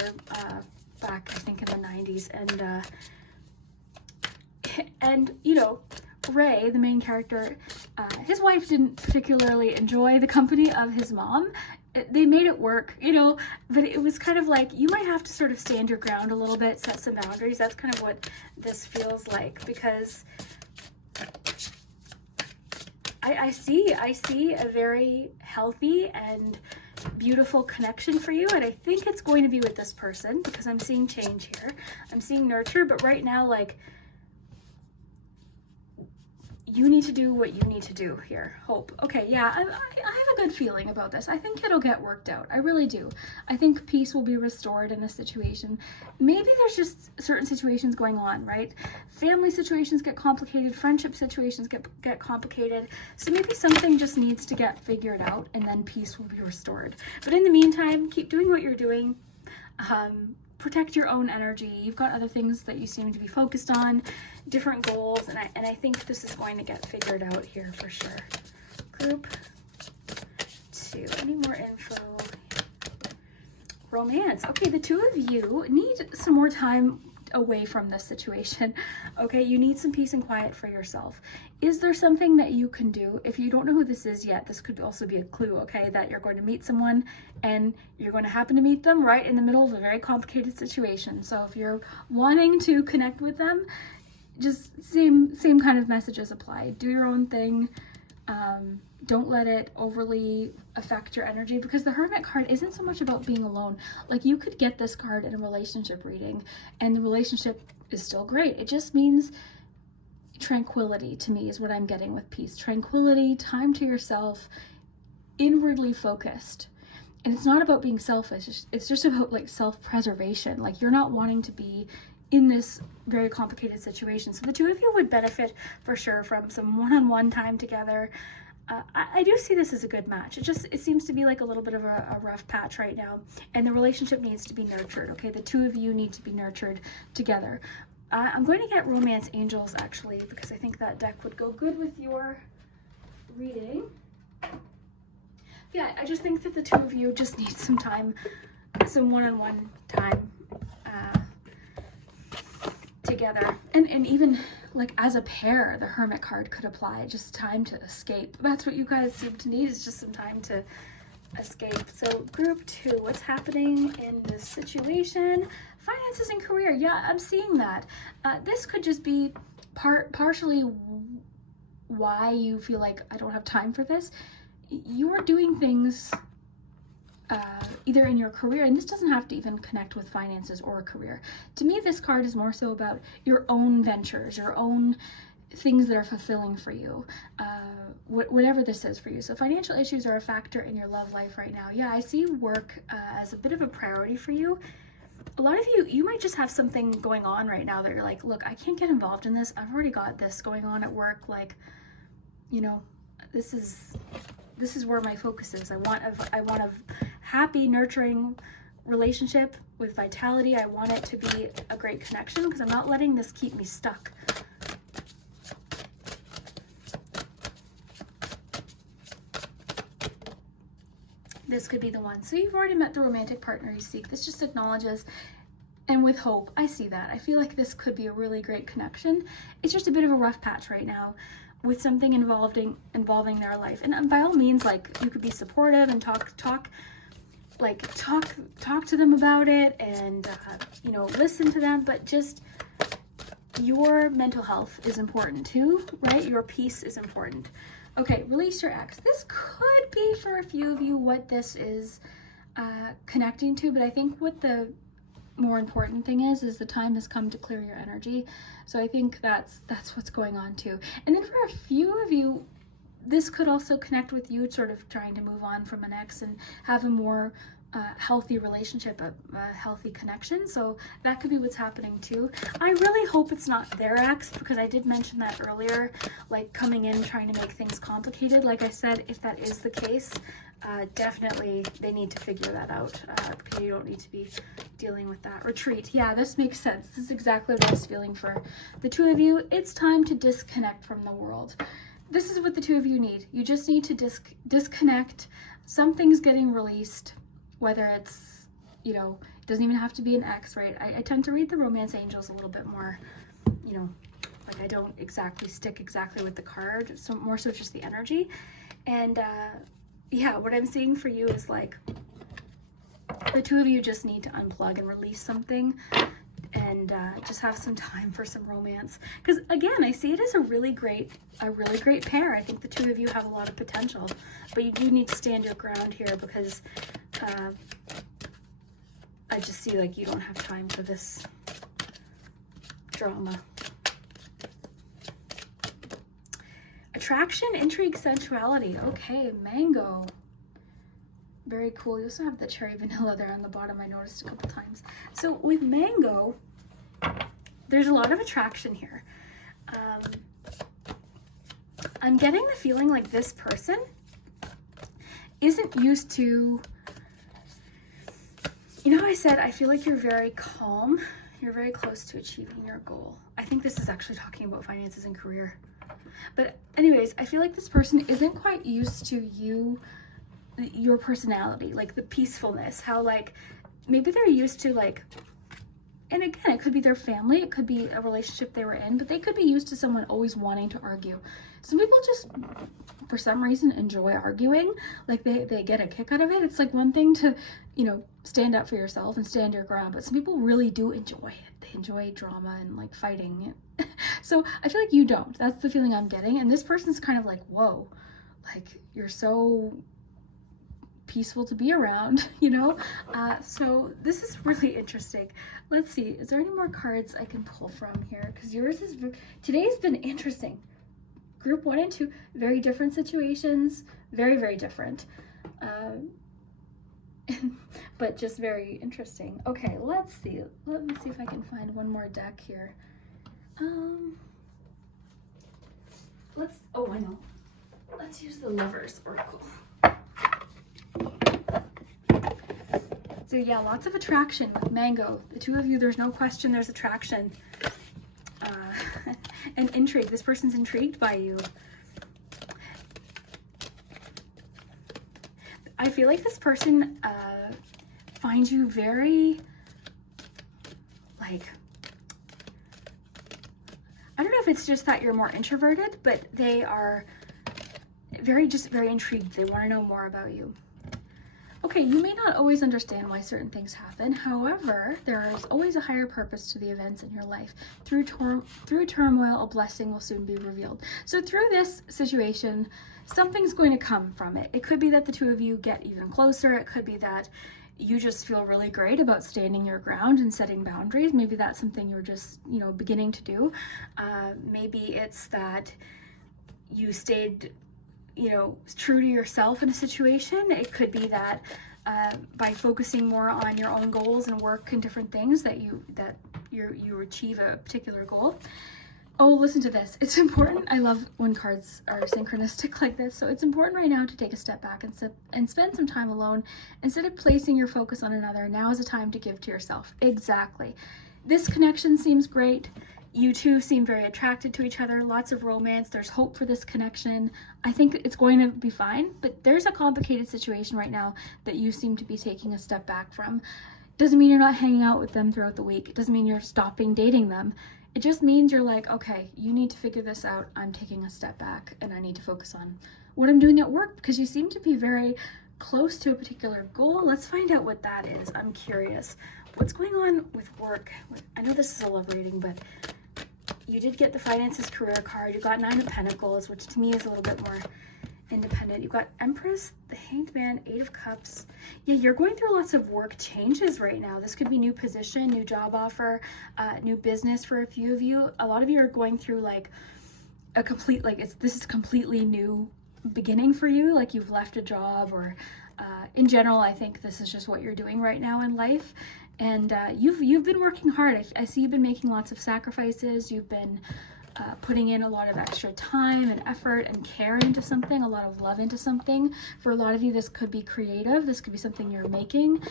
back, I think, in the 90s. And you know, Ray, the main character, his wife didn't particularly enjoy the company of his mom. They made it work, you know, but it was kind of like, you might have to sort of stand your ground a little bit, set some boundaries. That's kind of what this feels like, because I see a very healthy and beautiful connection for you, and I think it's going to be with this person, because I'm seeing change here. I'm seeing nurture, but right now, like, you need to do what you need to do here. Hope. Okay, yeah, I have a good feeling about this. I think it'll get worked out. I really do. I think peace will be restored in this situation. Maybe there's just certain situations going on, right? Family situations get complicated. Friendship situations get complicated. So maybe something just needs to get figured out, and then peace will be restored. But in the meantime, keep doing what you're doing. Protect your own energy. You've got other things that you seem to be focused on, different goals, and I think this is going to get figured out here for sure. Group 2. Any more info? Romance. Okay, the two of you need some more time away from this situation. Okay, you need some peace and quiet for yourself. Is there something that you can do? If you don't know who this is yet, this could also be a clue, okay, that you're going to meet someone and you're going to happen to meet them right in the middle of a very complicated situation. So if you're wanting to connect with them, just same kind of messages apply. Do your own thing. Don't let it overly affect your energy, because the Hermit card isn't so much about being alone. Like, you could get this card in a relationship reading and the relationship is still great. It just means tranquility, to me, is what I'm getting with peace. Tranquility, time to yourself, inwardly focused. And it's not about being selfish. It's just about like self-preservation. Like, you're not wanting to be in this very complicated situation. So the two of you would benefit for sure from some one-on-one time together. I do see this as a good match. It seems to be like a little bit of a rough patch right now, and the relationship needs to be nurtured. Okay, the two of you need to be nurtured together. I'm going to get Romance Angels, actually, because I think that deck would go good with your reading. Yeah, I just think that the two of you just need some time, some one-on-one time together. And even like as a pair, the Hermit card could apply. Just time to escape. That's what you guys seem to need, is just some time to escape. So group 2, what's happening in this situation? Finances and career. Yeah, I'm seeing that. This could just be partially why you feel like, I don't have time for this. You're doing things either in your career, and this doesn't have to even connect with finances or a career. To me, this card is more so about your own ventures, your own things that are fulfilling for you, whatever this is for you. So financial issues are a factor in your love life right now. Yeah, I see work as a bit of a priority for you. A lot of you might just have something going on right now that you're like, look, I can't get involved in this. I've already got this going on at work. Like, you know, this is where my focus is. I want a happy, nurturing relationship with vitality. I want it to be a great connection because I'm not letting this keep me stuck. This could be the one. So you've already met the romantic partner you seek. This just acknowledges, and with hope, I see that. I feel like this could be a really great connection. It's just a bit of a rough patch right now with something involving their life. And by all means, like, you could be supportive and talk to them about it, and you know, listen to them, but just your mental health is important too, right? Your peace is important. Okay, release your ex. This could be for a few of you what this is connecting to, but I think what the more important thing is the time has come to clear your energy. So I think that's what's going on too. And then for a few of you, this could also connect with you sort of trying to move on from an ex and have a more healthy relationship, a healthy connection. So that could be what's happening too. I really hope it's not their ex, because I did mention that earlier, like coming in trying to make things complicated. Like I said, if that is the case, definitely they need to figure that out, because you don't need to be dealing with that. Retreat. Yeah, this makes sense. This is exactly what I was feeling for the two of you. It's time to disconnect from the world. This is what the two of you need. You just need to disconnect. Something's getting released, whether it's, you know, it doesn't even have to be an ex, right? I tend to read the romance angels a little bit more, you know, like I don't stick exactly with the card, so more so just the energy. And yeah, what I'm seeing for you is like the two of you just need to unplug and release something, and just have some time for some romance. Because again, I see it as a really great pair. I think the two of you have a lot of potential, but you do need to stand your ground here, because I just see like you don't have time for this drama. Attraction, intrigue, sensuality. Okay, mango. Very cool. You also have the cherry vanilla there on the bottom, I noticed a couple times. So with mango, there's a lot of attraction here. I'm getting the feeling like this person isn't used to, you know how I said, I feel like you're very calm. You're very close to achieving your goal. I think this is actually talking about finances and career. But anyways, I feel like this person isn't quite used to your personality, like the peacefulness, how like maybe they're used to like, and again, it could be their family, it could be a relationship they were in, but they could be used to someone always wanting to argue. Some people just, for some reason, enjoy arguing. Like they get a kick out of it. It's like one thing to, you know, stand up for yourself and stand your ground, but some people really do enjoy it. They enjoy drama and like fighting. So I feel like you don't. That's the feeling I'm getting. And this person's kind of like, whoa, like you're so peaceful to be around, you know? So this is really interesting. Let's see, is there any more cards I can pull from here? Because today's been interesting. Group 1 and 2, very different situations, very, very different. But just very interesting. Okay, let's see. Let me see if I can find one more deck here. Oh, I know. Let's use the Lovers Oracle. So yeah, lots of attraction with mango. The two of you, there's no question there's attraction. And intrigue. This person's intrigued by you. I feel like this person finds you very, like, I don't know if it's just that you're more introverted, but they are very intrigued. They want to know more about you. Okay, you may not always understand why certain things happen. However, there is always a higher purpose to the events in your life. Through turmoil, a blessing will soon be revealed. So through this situation, something's going to come from it. It could be that the two of you get even closer. It could be that you just feel really great about standing your ground and setting boundaries. Maybe that's something you're just, you know, beginning to do. Maybe it's that you stayed, you know, true to yourself in a situation. It could be that by focusing more on your own goals and work and different things that you achieve a particular goal. Oh, listen to this. It's important. I love when cards are synchronistic like this. So it's important right now to take a step back and spend some time alone. Instead of placing your focus on another, now is a time to give to yourself. Exactly. This connection seems great. You two seem very attracted to each other. Lots of romance. There's hope for this connection. I think it's going to be fine, but there's a complicated situation right now that you seem to be taking a step back from. Doesn't mean you're not hanging out with them throughout the week. It doesn't mean you're stopping dating them. It just means you're like, okay, you need to figure this out. I'm taking a step back and I need to focus on what I'm doing at work, because you seem to be very close to a particular goal. Let's find out what that is. I'm curious. What's going on with work? I know this is a love reading, but you did get the finances career card. You got 9 of Pentacles, which to me is a little bit more independent. You've got Empress, the Hanged Man, 8 of Cups. Yeah, you're going through lots of work changes right now. This could be new position, new job offer, new business for a few of you. A lot of you are going through like a complete, like this is completely new beginning for you. Like you've left a job, or in general, I think this is just what you're doing right now in life. And you've been working hard. I see you've been making lots of sacrifices. You've been putting in a lot of extra time and effort and care into something, a lot of love into something. For a lot of you, this could be creative. This could be something you're making.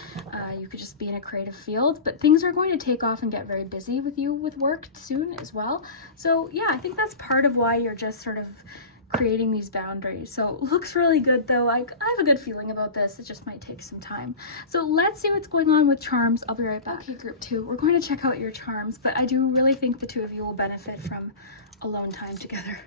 You could just be in a creative field, but things are going to take off and get very busy with you with work soon as well. So yeah, I think that's part of why you're just sort of creating these boundaries. So looks really good though. I have a good feeling about this. It just might take some time. So let's see what's going on with charms. I'll be right back. Okay, group 2, we're going to check out your charms, but I do really think the 2 of you will benefit from alone time together.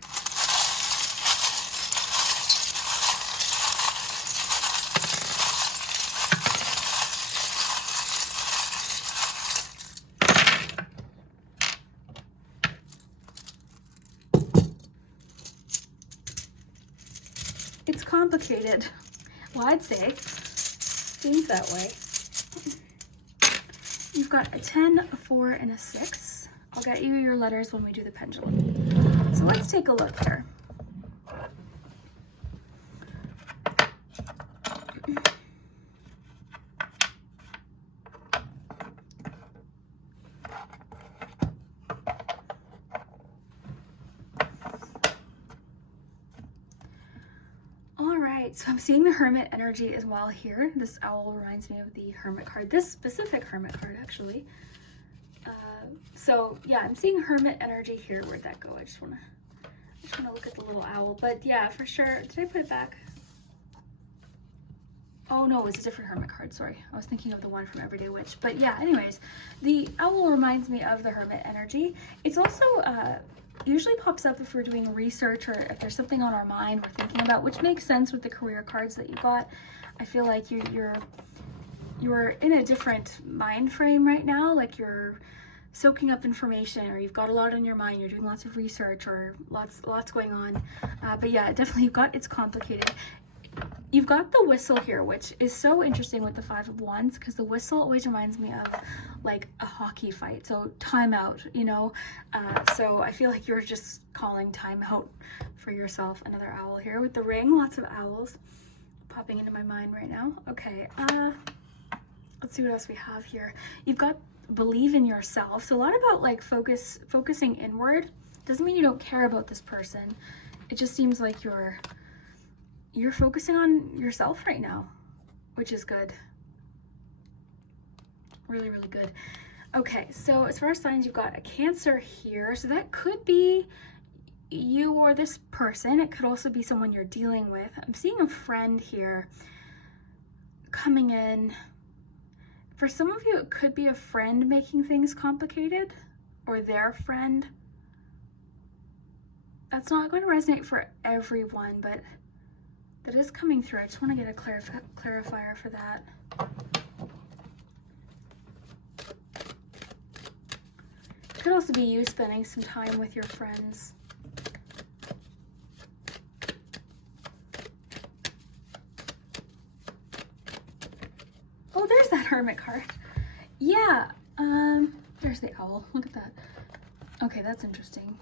It's complicated. Well, I'd say seems that way. You've got a 10, a 4, and a 6. I'll get you your letters when we do the pendulum. So let's take a look here. So I'm seeing the Hermit energy as well here. This owl reminds me of the Hermit card, this specific Hermit card actually. So yeah, I'm seeing Hermit energy here. Where'd that go? I just wanna look at the little owl. But yeah, for sure. Did I put it back? Oh no, it's a different Hermit card, sorry. I was thinking of the one from Everyday Witch. But yeah, anyways, the owl reminds me of the Hermit energy. It's also usually pops up if we're doing research or if there's something on our mind we're thinking about, which makes sense with the career cards that you got. I feel like you're in a different mind frame right now, like you're soaking up information, or you've got a lot on your mind, you're doing lots of research, or lots going on. But yeah, definitely it's complicated. You've got the whistle here, which is so interesting with the 5 of Wands, because the whistle always reminds me of like a hockey fight. So time out, you know? So I feel like you're just calling time out for yourself. Another owl here with the ring, lots of owls popping into my mind right now. Okay, let's see what else we have here. You've got believe in yourself. So a lot about like focusing inward. Doesn't mean you don't care about this person. It just seems like you're focusing on yourself right now, which is good. Really, really good. Okay, so as far as signs, you've got a Cancer here. So that could be you or this person. It could also be someone you're dealing with. I'm seeing a friend here coming in. For some of you, it could be a friend making things complicated, or their friend. That's not going to resonate for everyone, but that is coming through. I just want to get a clarifier for that. It could also be you spending some time with your friends. Oh, there's the Hermit card. Yeah, there's the owl. Look at that. Okay, that's interesting.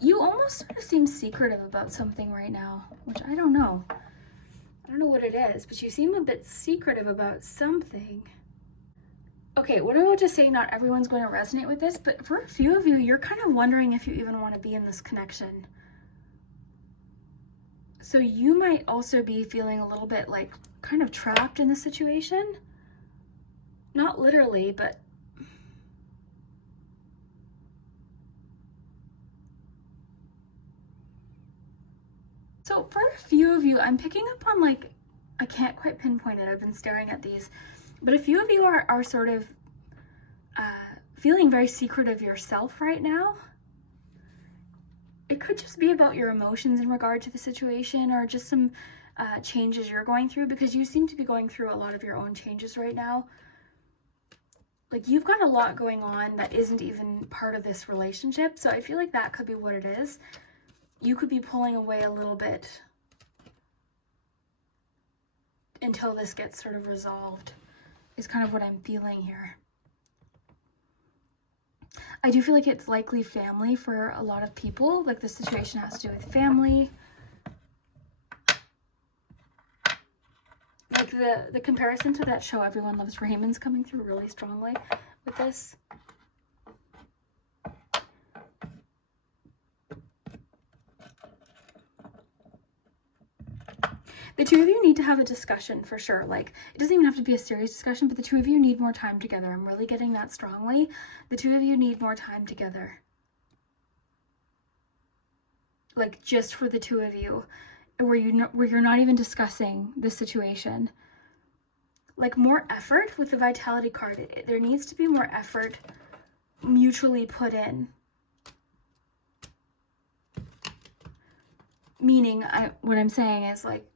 You almost sort of seem secretive about something right now, which I don't know. I don't know what it is, but you seem a bit secretive about something. Okay, what I'm about to say, not everyone's going to resonate with this, but for a few of you, you're kind of wondering if you even want to be in this connection. So you might also be feeling a little bit like kind of trapped in the situation. Not literally, but so for a few of you, I'm picking up on like, I can't quite pinpoint it. I've been staring at these, but a few of you are sort of feeling very secretive yourself right now. It could just be about your emotions in regard to the situation, or just some changes you're going through, because you seem to be going through a lot of your own changes right now. Like you've got a lot going on that isn't even part of this relationship. So I feel like that could be what it is. You could be pulling away a little bit until this gets sort of resolved, is kind of what I'm feeling here. I do feel like it's likely family for a lot of people. Like the situation has to do with family. Like the comparison to that show Everyone Loves Raymond's coming through really strongly with this. The two of you need to have a discussion for sure. Like, it doesn't even have to be a serious discussion, but the two of you need more time together. I'm really getting that strongly. The two of you need more time together. Like, just for the two of you, where you're not even discussing the situation. Like, more effort with the Vitality card. There needs to be more effort mutually put in. Meaning, what I'm saying is like,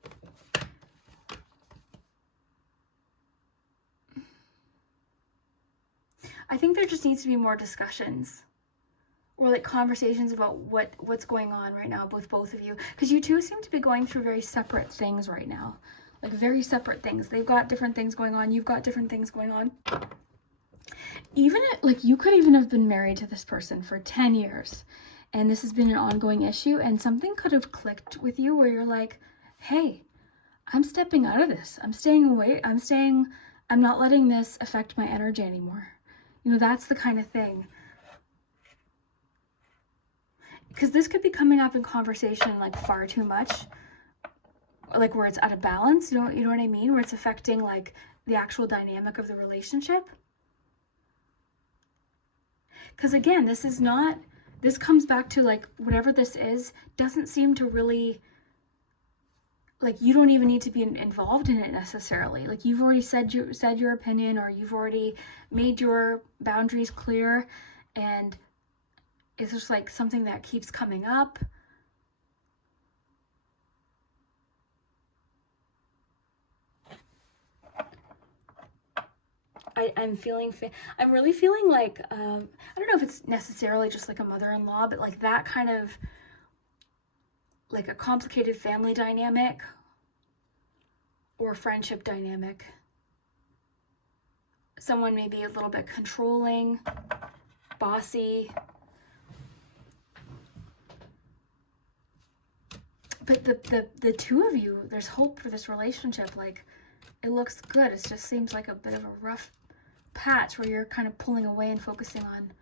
I think there just needs to be more discussions, or like conversations about what's going on right now with both of you, because you two seem to be going through very separate things right now, like very separate things. They've got different things going on. You've got different things going on. Even like you could even have been married to this person for 10 years and this has been an ongoing issue, and something could have clicked with you where you're like, hey, I'm stepping out of this. I'm staying away. I'm not letting this affect my energy anymore. You know, that's the kind of thing. Because this could be coming up in conversation like far too much, like where it's out of balance, you know what I mean? Where it's affecting like the actual dynamic of the relationship. Because again, this comes back to like whatever this is, doesn't seem to really, like you don't even need to be involved in it necessarily. Like you've already said your opinion, or you've already made your boundaries clear, and it's just like something that keeps coming up. I'm really feeling like, I don't know if it's necessarily just like a mother-in-law, but like that kind of, like a complicated family dynamic or friendship dynamic. Someone may be a little bit controlling, bossy. But the two of you, there's hope for this relationship. Like, it looks good. It just seems like a bit of a rough patch where you're kind of pulling away and focusing on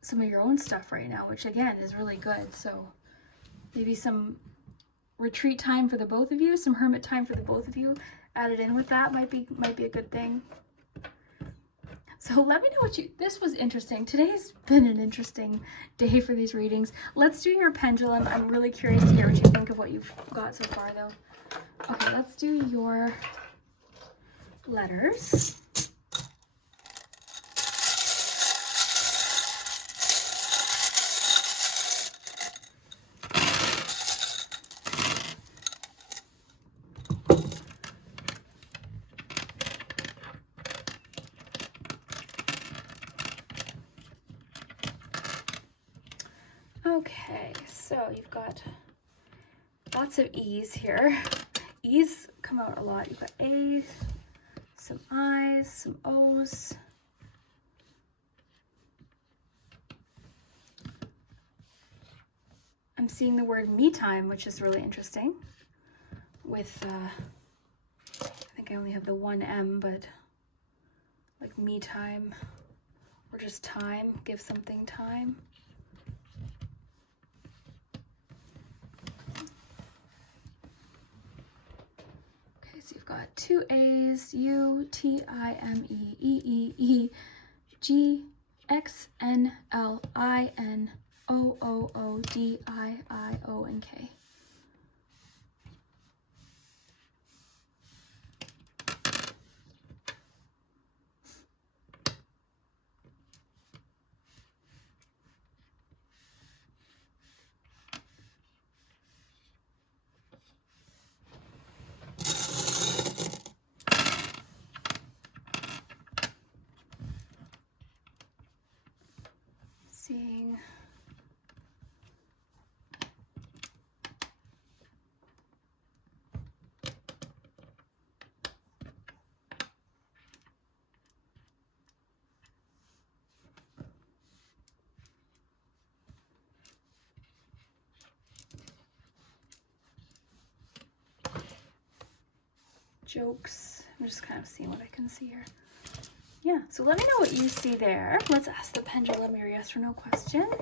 some of your own stuff right now, which again is really good. So maybe some retreat time for the both of you, some hermit time for the both of you added in with that might be a good thing. So let me know this was interesting. Today's been an interesting day for these readings. Let's do your pendulum. I'm really curious to hear what you think of what you've got so far though. Okay, let's do your letters. Okay, so you've got lots of E's here. E's come out a lot. You've got A's, some I's, some O's. I'm seeing the word me time, which is really interesting. With, I think I only have the one M, but like me time, or just time, give something time. Okay, so you've got two A's, U, T, I, M, E, E, E, E, G, X, N, L, I, N, O, O, O, D, I, O, and K. Seeing jokes. I'm just kind of seeing what I can see here. Yeah, so let me know what you see there. Let's ask the pendulum your yes or no question. Again.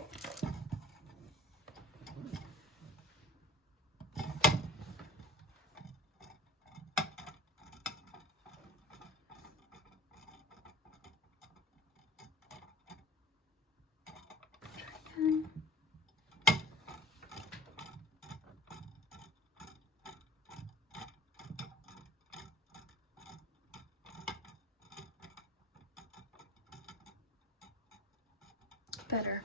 Better.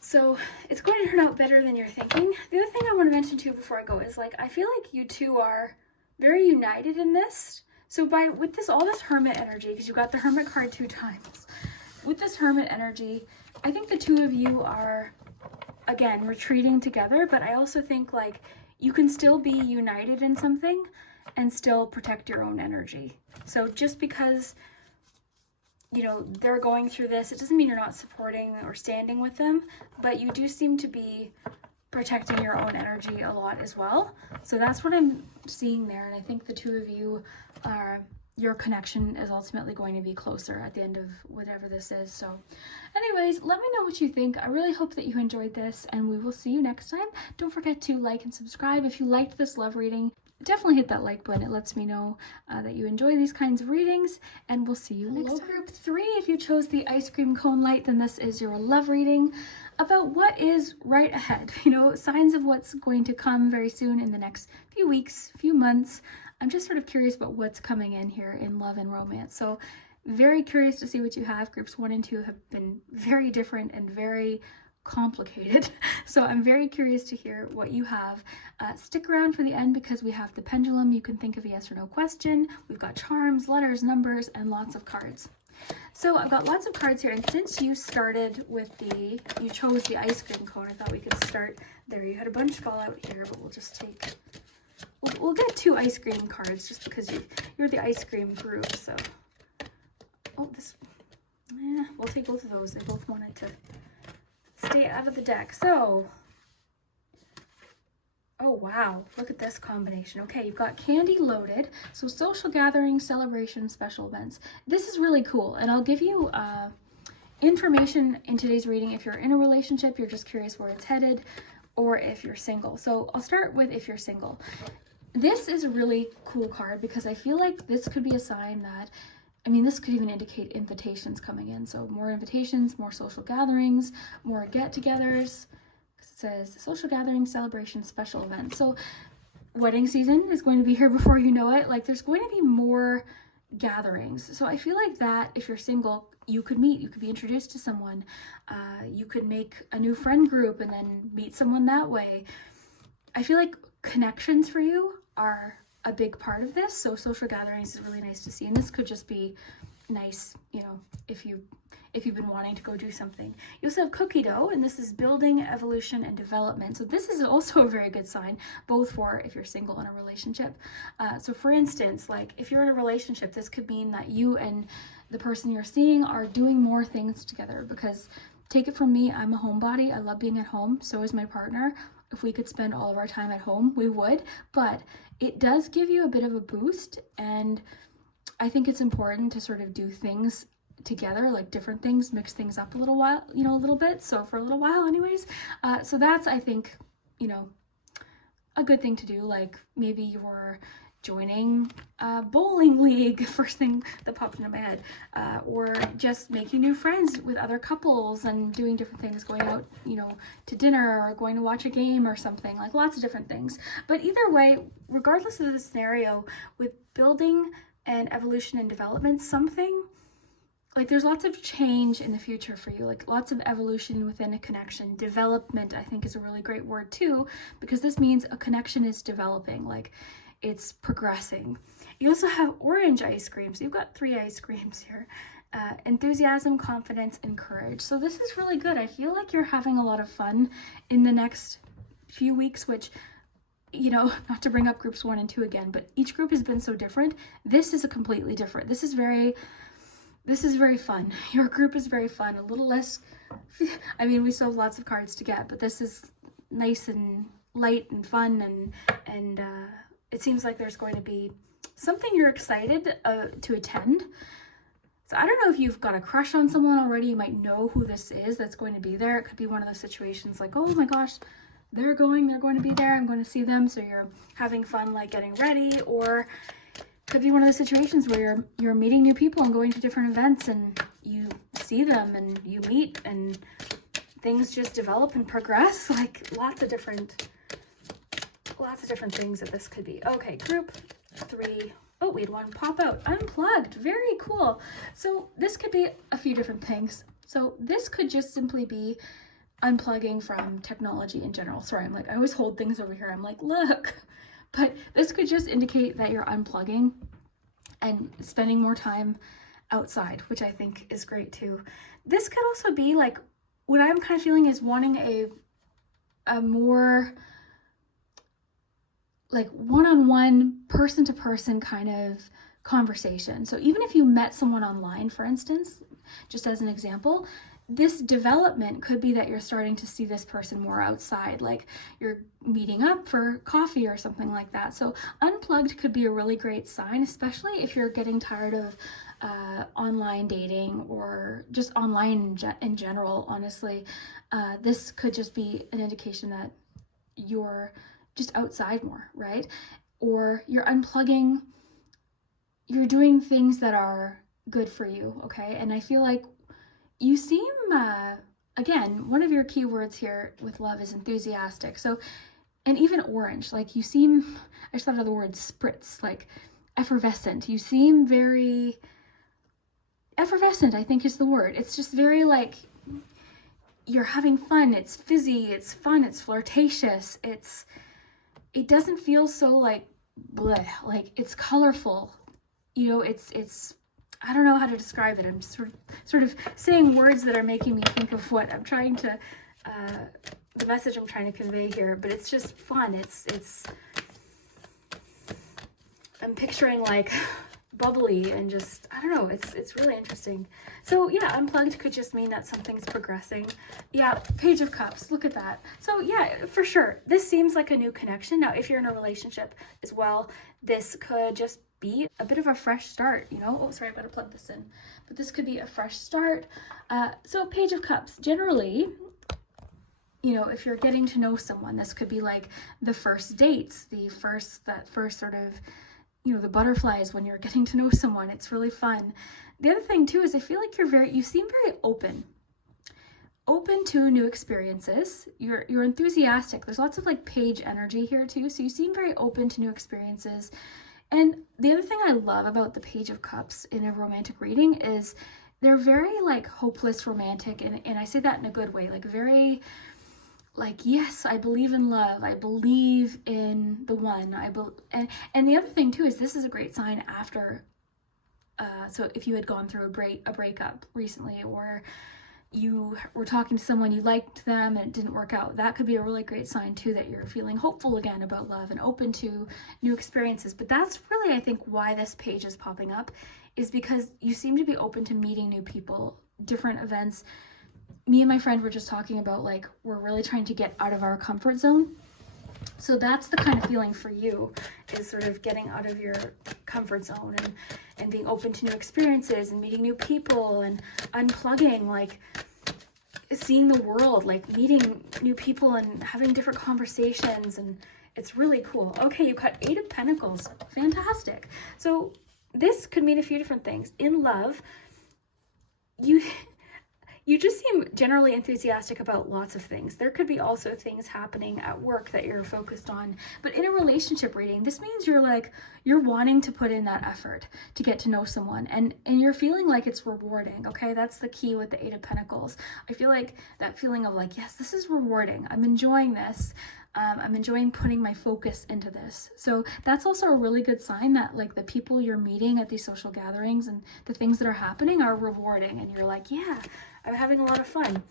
So it's going to turn out better than you're thinking. The other thing I want to mention too before I go is like, I feel like you two are very united in this. So with this, all this hermit energy, because you got the hermit card 2 times, with this hermit energy, I think the two of you are, again, retreating together, but I also think like you can still be united in something and still protect your own energy. So just because, you know, they're going through this, it doesn't mean you're not supporting or standing with them, but you do seem to be protecting your own energy a lot as well. So that's what I'm seeing there. And I think the two of you are, your connection is ultimately going to be closer at the end of whatever this is. So anyways, let me know what you think. I really hope that you enjoyed this, and we will see you next time. Don't forget to like and subscribe. If you liked this love reading, definitely hit that like button. It lets me know that you enjoy these kinds of readings, and we'll see you next time. Group 3, if you chose the ice cream cone light, then this is your love reading about what is right ahead. You know, signs of what's going to come very soon in the next few weeks, few months. I'm just sort of curious about what's coming in here in love and romance. So very curious to see what you have. Groups 1 and 2 have been very different and very complicated. So I'm very curious to hear what you have. Stick around for the end because we have the pendulum. You can think of a yes or no question. We've got charms, letters, numbers, and lots of cards. So I've got lots of cards here, and since you started with you chose the ice cream cone, I thought we could start there. You had a bunch fall out here, but we'll just take, we'll get 2 ice cream cards just because you're the ice cream group. So, oh, we'll take both of those. They both wanted to stay out of the deck. So, oh wow, look at this combination. Okay, you've got candy loaded. So social gatherings, celebrations, special events. This is really cool, and I'll give you information in today's reading if you're in a relationship, you're just curious where it's headed, or if you're single. So I'll start with if you're single. This is a really cool card because I feel like this could be a sign that, I mean, this could even indicate invitations coming in. So more invitations, more social gatherings, more get-togethers. It says social gatherings, celebrations, special events. So wedding season is going to be here before you know it. Like there's going to be more gatherings. So I feel like that if you're single, you could meet, you could be introduced to someone. You could make a new friend group and then meet someone that way. I feel like connections for you are a big part of this. So social gatherings is really nice to see. And this could just be nice, you know, if if you've been wanting to go do something. You also have cookie dough, and this is building, evolution, and development. So this is also a very good sign, both for if you're single in a relationship. So for instance, like if you're in a relationship, this could mean that you and the person you're seeing are doing more things together, because take it from me, I'm a homebody. I love being at home. So is my partner. If we could spend all of our time at home, we would, but it does give you a bit of a boost. And I think it's important to sort of do things together, like different things, mix things up a little while, you know, a little bit. So for a little while anyways. So that's, I think, you know, a good thing to do. Like maybe you're joining a bowling league, first thing that popped into my head, or just making new friends with other couples and doing different things, going out, you know, to dinner or going to watch a game or something, like lots of different things. But either way, regardless of the scenario, with building and evolution and development, something like there's lots of change in the future for you, like lots of evolution within a connection. Development, I think, is a really great word too, because this means a connection is developing, like it's progressing. You also have orange ice cream. So you've got 3 ice creams here. Enthusiasm, confidence, and courage. So this is really good. I feel like you're having a lot of fun in the next few weeks, which, you know, not to bring up groups 1 and 2 again, but each group has been so different. This is a completely different. This is very fun. Your group is very fun. A little less, I mean, we still have lots of cards to get, but this is nice and light and fun, and it seems like there's going to be something you're excited to attend. So I don't know if you've got a crush on someone already. You might know who this is that's going to be there. It could be one of those situations like, oh my gosh, they're going to be there. I'm going to see them. So you're having fun, like getting ready. Or could be one of the situations where you're meeting new people and going to different events, and you see them and you meet and things just develop and progress. Like lots of different things that this could be. Okay, group 3. Oh, we had one pop out. Unplugged. Very cool. So this could be a few different things. So this could just simply be unplugging from technology in general. Sorry, I'm like, I always hold things over here. I'm like, look. But this could just indicate that you're unplugging and spending more time outside, which I think is great too. This could also be like, what I'm kind of feeling is wanting a more like one-on-one, person-to-person kind of conversation. So even if you met someone online, for instance, just as an example, this development could be that you're starting to see this person more outside, like you're meeting up for coffee or something like that. So unplugged could be a really great sign, especially if you're getting tired of online dating or just online in general, honestly. This could just be an indication that you're just outside more, right? Or you're unplugging, you're doing things that are good for you, okay? And I feel like you seem, again, one of your keywords here with love is enthusiastic. So, and even orange, like you seem, I just thought of the word spritz, like effervescent. You seem very effervescent, I think is the word. It's just very like, you're having fun. It's fizzy, it's fun, it's flirtatious. It doesn't feel so like bleh, like it's colorful. You know, it's I don't know how to describe it. I'm sort of saying words that are making me think of what I'm trying to, the message I'm trying to convey here, but it's just fun. It's, I'm picturing like bubbly and just, I don't know, it's really interesting. So yeah, unplugged could just mean that something's progressing. Yeah, Page of Cups, look at that. So yeah, for sure, this seems like a new connection. Now, if you're in a relationship as well, this could just be a bit of a fresh start, you know? Oh, sorry, I better plug this in. But this could be a fresh start. So Page of Cups, generally, you know, if you're getting to know someone, this could be like the first dates, that first sort of, you know, the butterflies when you're getting to know someone. It's really fun. The other thing too is I feel like you seem very open to new experiences. You're enthusiastic. There's lots of like page energy here too. So you seem very open to new experiences. And the other thing I love about the Page of Cups in a romantic reading is they're very like hopeless romantic. And I say that in a good way, like very like, yes, I believe in love. I believe in the one. And the other thing too is this is a great sign after So if you had gone through a breakup recently, or you were talking to someone, you liked them and it didn't work out, that could be a really great sign too, that you're feeling hopeful again about love and open to new experiences. But that's really, I think, why this page is popping up, is because you seem to be open to meeting new people, different events. Me and my friend were just talking about, like, we're really trying to get out of our comfort zone. So that's the kind of feeling for you, is sort of getting out of your comfort zone and being open to new experiences and meeting new people and unplugging, like seeing the world, like meeting new people and having different conversations. And it's really cool. Okay, you got 8 of Pentacles. Fantastic. So this could mean a few different things. In love, you just seem generally enthusiastic about lots of things. There could be also things happening at work that you're focused on. But in a relationship reading, this means you're wanting to put in that effort to get to know someone, and you're feeling like it's rewarding, okay? That's the key with the 8 of Pentacles. I feel like that feeling of like, yes, this is rewarding. I'm enjoying this. I'm enjoying putting my focus into this. So that's also a really good sign that, like, the people you're meeting at these social gatherings and the things that are happening are rewarding, and you're like, yeah, I'm having a lot of fun.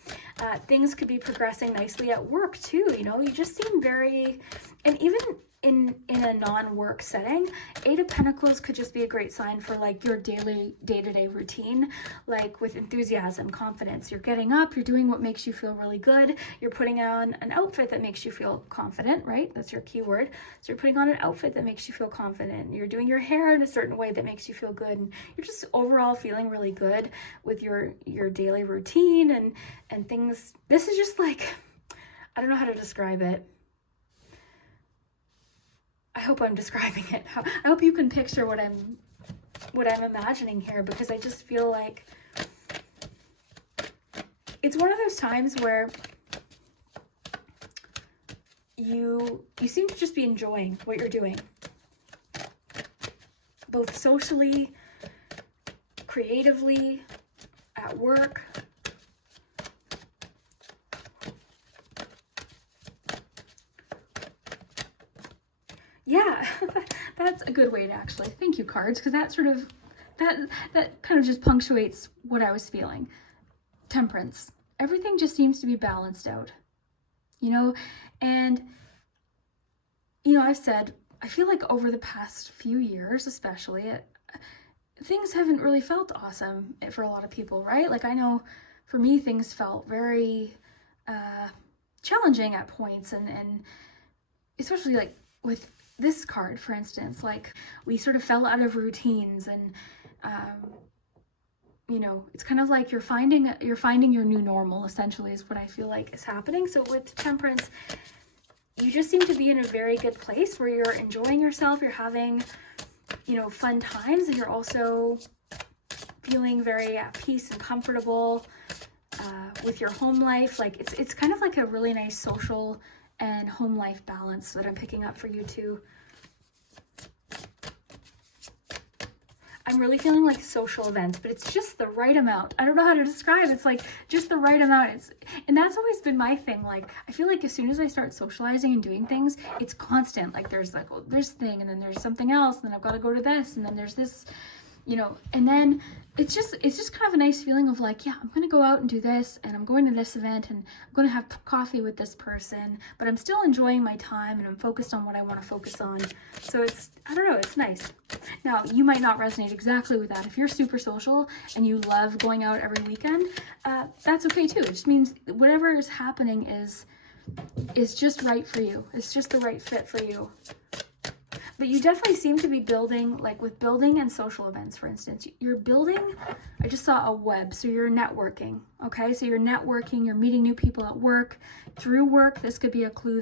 Things could be progressing nicely at work too. You know, you just seem very, and even in a non-work setting, 8 of Pentacles could just be a great sign for, like, your daily day-to-day routine, like with enthusiasm, confidence. You're getting up, you're doing what makes you feel really good. You're putting on an outfit that makes you feel confident, right? That's your keyword. So you're putting on an outfit that makes you feel confident. You're doing your hair in a certain way that makes you feel good. And you're just overall feeling really good with your daily routine and things. This is just like, I don't know how to describe it. I hope I'm describing it. I hope you can picture what I'm imagining here, because I just feel like it's one of those times where you seem to just be enjoying what you're doing, both socially, creatively, at work. Yeah, that's a good way to actually, thank you, cards, because that sort of, that kind of just punctuates what I was feeling. Temperance. Everything just seems to be balanced out, you know? And, you know, I've said, I feel like over the past few years, especially, things haven't really felt awesome for a lot of people, right? Like, I know for me, things felt very challenging at points, and especially, like, with this card, for instance, like, we sort of fell out of routines, and you know, it's kind of like you're finding your new normal, essentially, is what I feel like is happening. So with Temperance, you just seem to be in a very good place where you're enjoying yourself, you're having, you know, fun times, and you're also feeling very at peace and comfortable with your home life. Like, it's kind of like a really nice social and home life balance that I'm picking up for you too. I'm really feeling like social events, but it's just the right amount. I don't know how to describe. It's like just the right amount. And that's always been my thing. Like, I feel like as soon as I start socializing and doing things, it's constant. Like, there's like, well, there's thing, and then there's something else, and then I've got to go to this, and then there's this, you know, and then it's just kind of a nice feeling of like, yeah, I'm going to go out and do this, and I'm going to this event, and I'm going to have coffee with this person, but I'm still enjoying my time, and I'm focused on what I want to focus on. So it's, I don't know, it's nice. Now, you might not resonate exactly with that. If you're super social and you love going out every weekend, that's okay too. It just means whatever is happening is just right for you. It's just the right fit for you. But you definitely seem to be building, like with building and social events, for instance, you're building, I just saw a web, so you're networking, okay? So you're networking, you're meeting new people at work. Through work, this could be a clue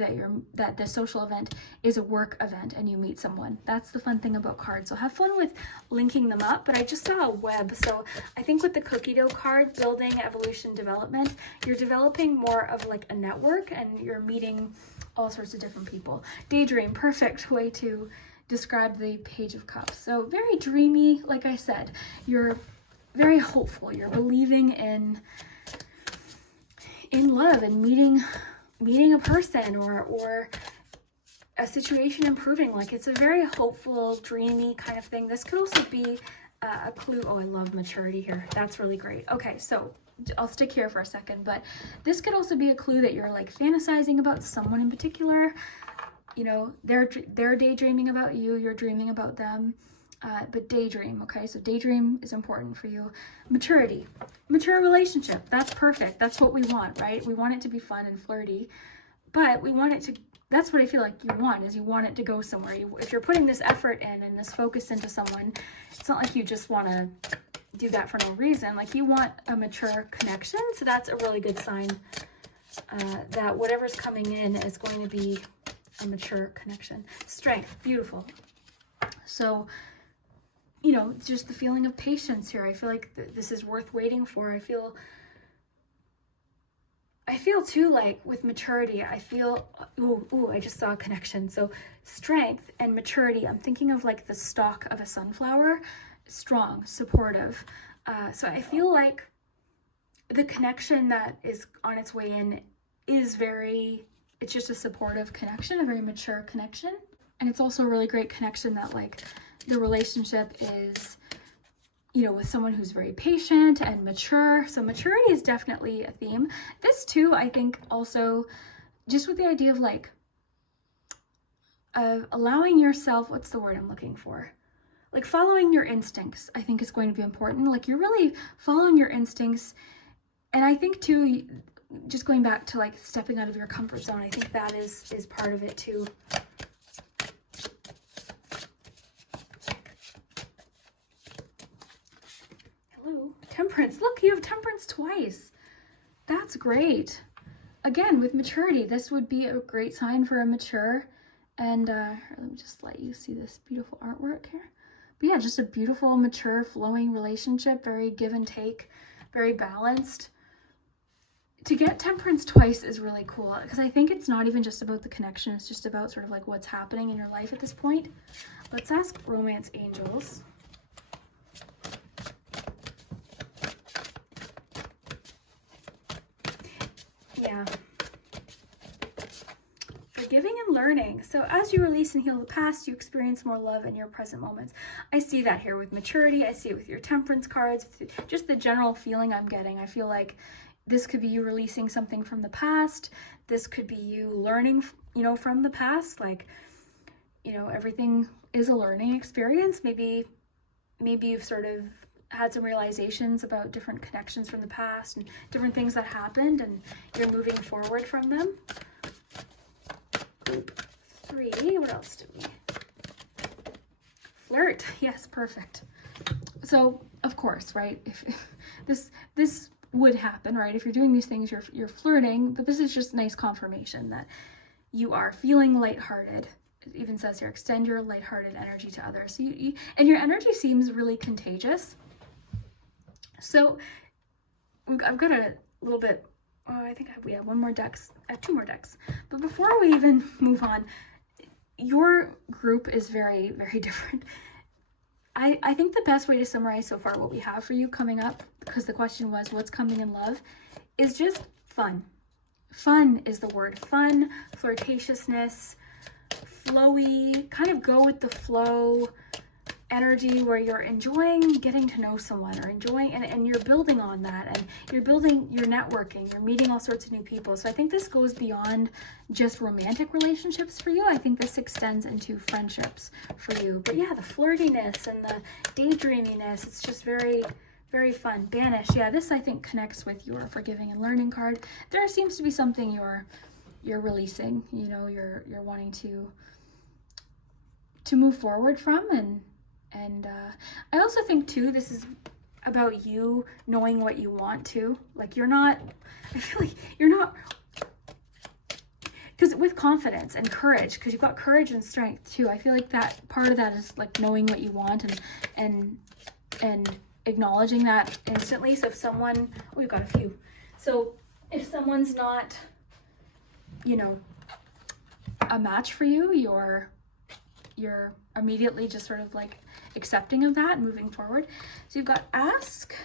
that the social event is a work event and you meet someone. That's the fun thing about cards. So have fun with linking them up, but I just saw a web. So I think with the cookie dough card, building, evolution, development, you're developing more of like a network, and you're meeting all sorts of different people. Daydream, perfect way to describe the Page of Cups. So very dreamy, like I said. You're very hopeful. You're believing in love and meeting a person or a situation improving. Like, it's a very hopeful, dreamy kind of thing. This could also be a clue. Oh, I love maturity here. That's really great. Okay, so I'll stick here for a second, but this could also be a clue that you're like fantasizing about someone in particular. You know, they're daydreaming about you, you're dreaming about them, but daydream, okay? So daydream is important for you. Maturity, mature relationship, that's perfect. That's what we want, right? We want it to be fun and flirty, but we want it to, that's what I feel like you want, is you want it to go somewhere. If you're putting this effort in and this focus into someone, it's not like you just want to do that for no reason. Like, you want a mature connection. So that's a really good sign that whatever's coming in is going to be a mature connection. Strength, beautiful. So, you know, just the feeling of patience here. I feel like this is worth waiting for. I feel too, like with maturity, I feel, ooh, I just saw a connection. So strength and maturity, I'm thinking of like the stalk of a sunflower, strong, supportive. So I feel like the connection that is on its way in is it's just a supportive connection, a very mature connection. And it's also a really great connection that like the relationship is, you know, with someone who's very patient and mature. So maturity is definitely a theme. This too, I think also just with the idea of like, allowing yourself, what's the word I'm looking for? Like following your instincts, I think is going to be important. Like you're really following your instincts. And I think too, just going back to like stepping out of your comfort zone, I think that is part of it too. Hello, temperance. Look, you have temperance twice. That's great. Again, with maturity, this would be a great sign for a mature, and let me just let you see this beautiful artwork here. But yeah, just a beautiful, mature, flowing relationship, very give and take, very balanced. To get temperance twice is really cool, because I think it's not even just about the connection, it's just about sort of like what's happening in your life at this point. Let's ask romance angels. Yeah. Forgiving and learning. So as you release and heal the past, you experience more love in your present moments. I see that here with maturity. I see it with your temperance cards, just the general feeling I'm getting. I feel like this could be you releasing something from the past. This could be you learning, you know, from the past. Like, you know, everything is a learning experience. Maybe you've sort of had some realizations about different connections from the past and different things that happened, and you're moving forward from them. Group 3, what else do we? Flirt, yes, perfect. So, of course, right, if this would happen, right? If you're doing these things, you're flirting, but this is just nice confirmation that you are feeling lighthearted. It even says here, extend your lighthearted energy to others. So and your energy seems really contagious. So I've got a little bit, I think we have 2 more decks. But before we even move on, your group is very, very different. I think the best way to summarize so far what we have for you coming up, because the question was what's coming in love, is just fun. Fun is the word. Fun, flirtatiousness, flowy, kind of go with the flow energy where you're enjoying getting to know someone, or enjoying, and you're building on that, and you're building your networking, you're meeting all sorts of new people. So I think this goes beyond just romantic relationships for you. I think this extends into friendships for you. But yeah, the flirtiness and the daydreaminess, it's just very, very fun. Banish, yeah, this I think connects with your forgiving and learning card. There seems to be something you're releasing, you know, you're wanting to move forward from, and I also think too, this is about you knowing what you want to. Like I feel like you're not, because with confidence and courage, because you've got courage and strength too. I feel like that part of that is like knowing what you want and acknowledging that instantly. So if someone, we've got a few. So if someone's not, you know, a match for you, you're immediately just sort of like accepting of that and moving forward. So you've got ask,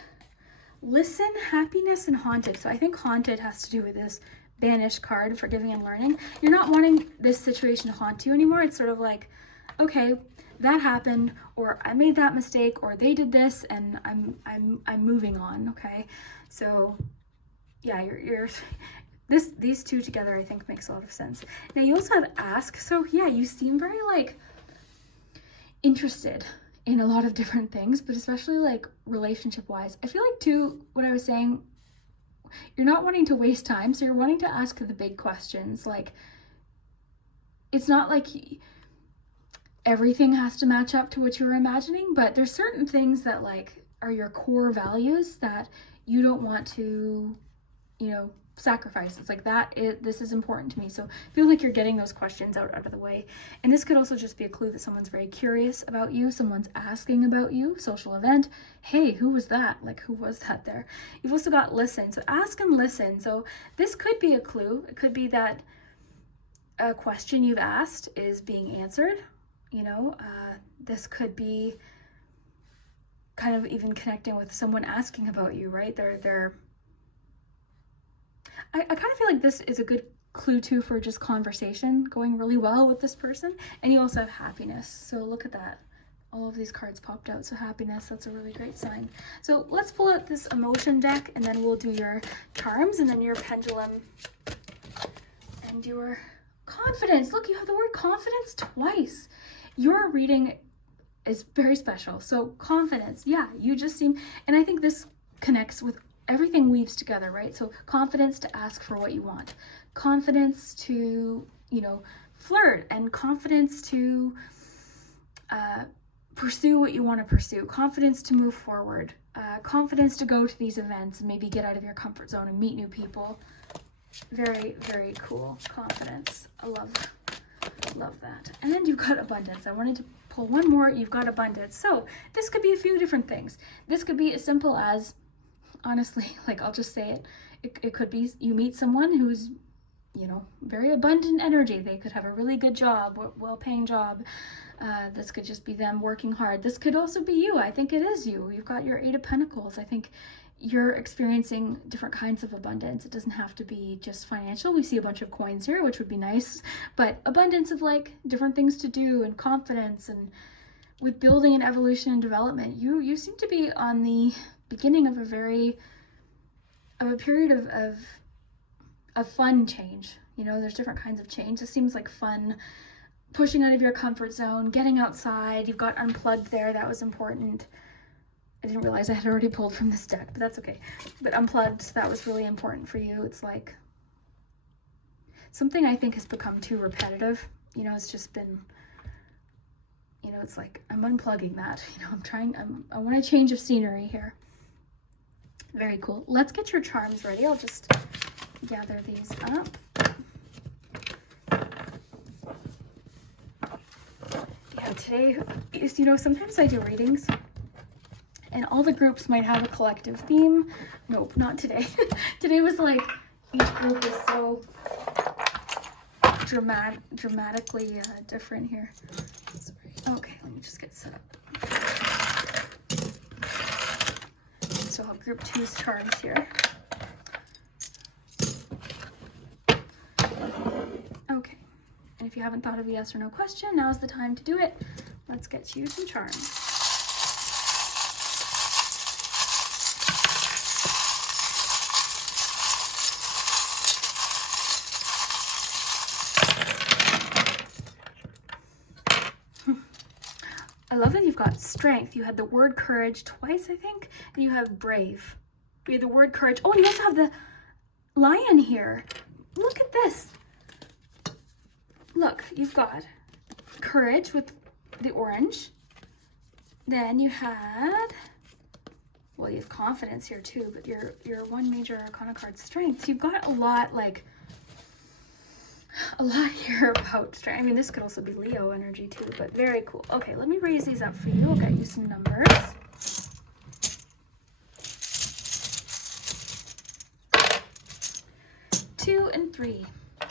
listen, happiness, and haunted. So I think haunted has to do with this banish card, forgiving and learning. You're not wanting this situation to haunt you anymore. It's sort of like, okay, that happened, or I made that mistake, or they did this, and I'm moving on. Okay, so yeah, these two together I think makes a lot of sense. Now you also have ask, so yeah, you seem very like interested in a lot of different things, but especially like relationship wise. I feel like too, what I was saying, you're not wanting to waste time, so you're wanting to ask the big questions. Like, it's not like everything has to match up to what you were imagining, but there's certain things that like are your core values that you don't want to, you know, sacrifice. It's like this is important to me. So I feel like you're getting those questions out of the way. And this could also just be a clue that someone's very curious about you. Someone's asking about you. Social event. Hey, who was that? Like, who was that there? You've also got listen. So ask and listen. So this could be a clue. It could be that a question you've asked is being answered. You know, this could be kind of even connecting with someone asking about you, right? I kind of feel like this is a good clue too for just conversation going really well with this person. And you also have happiness. So look at that. All of these cards popped out. So happiness, that's a really great sign. So let's pull out this emotion deck, and then we'll do your charms, and then your pendulum and your confidence. Look, you have the word confidence twice. Your reading is very special. So confidence, yeah, you just seem, and I think this connects with everything weaves together, right? So confidence to ask for what you want, confidence to, you know, flirt, and confidence to pursue what you want to pursue, confidence to move forward, confidence to go to these events and maybe get out of your comfort zone and meet new people. Very, very cool. Confidence. I love that. And then you've got abundance. I wanted to pull one more. You've got abundance. So this could be a few different things. This could be as simple as, honestly, like, I'll just say it could be you meet someone who's, you know, very abundant energy. They could have a really good job, well-paying job. This could just be them working hard. This could also be you. I think it is you. You've got your 8 of Pentacles. I think you're experiencing different kinds of abundance. It doesn't have to be just financial. We see a bunch of coins here, which would be nice, but abundance of like different things to do, and confidence, and with building and evolution and development. You seem to be on the beginning of a period of fun change. You know, there's different kinds of change. This seems like fun, pushing out of your comfort zone, getting outside. You've got unplugged there. That was important. I didn't realize I had already pulled from this deck, but that's okay. But unplugged, that was really important for you. It's like something I think has become too repetitive. You know, it's just been, you know, it's like I'm unplugging that. You know, I want a change of scenery here. Very cool. Let's get your charms ready. I'll just gather these up. Yeah, today is, you know, sometimes I do readings and all the groups might have a collective theme. Nope, not today. Today was like, each group is so dramatically different here. Okay, let me just get set up. So I'll have group 2's charms here. Okay, and if you haven't thought of a yes or no question, now's the time to do it. Let's get you some charms. I love that you've got strength. You had the word courage twice, I think, and you have brave. We had the word courage. Oh, and you also have the lion here. Look at this. Look, you've got courage with the orange. Then you had, well, you have confidence here too, but your one major arcana card, strength. So you've got a lot here about strength. I mean, this could also be Leo energy too, but very cool. Okay, let me raise these up for you. I'll get you some numbers. 2 and 3.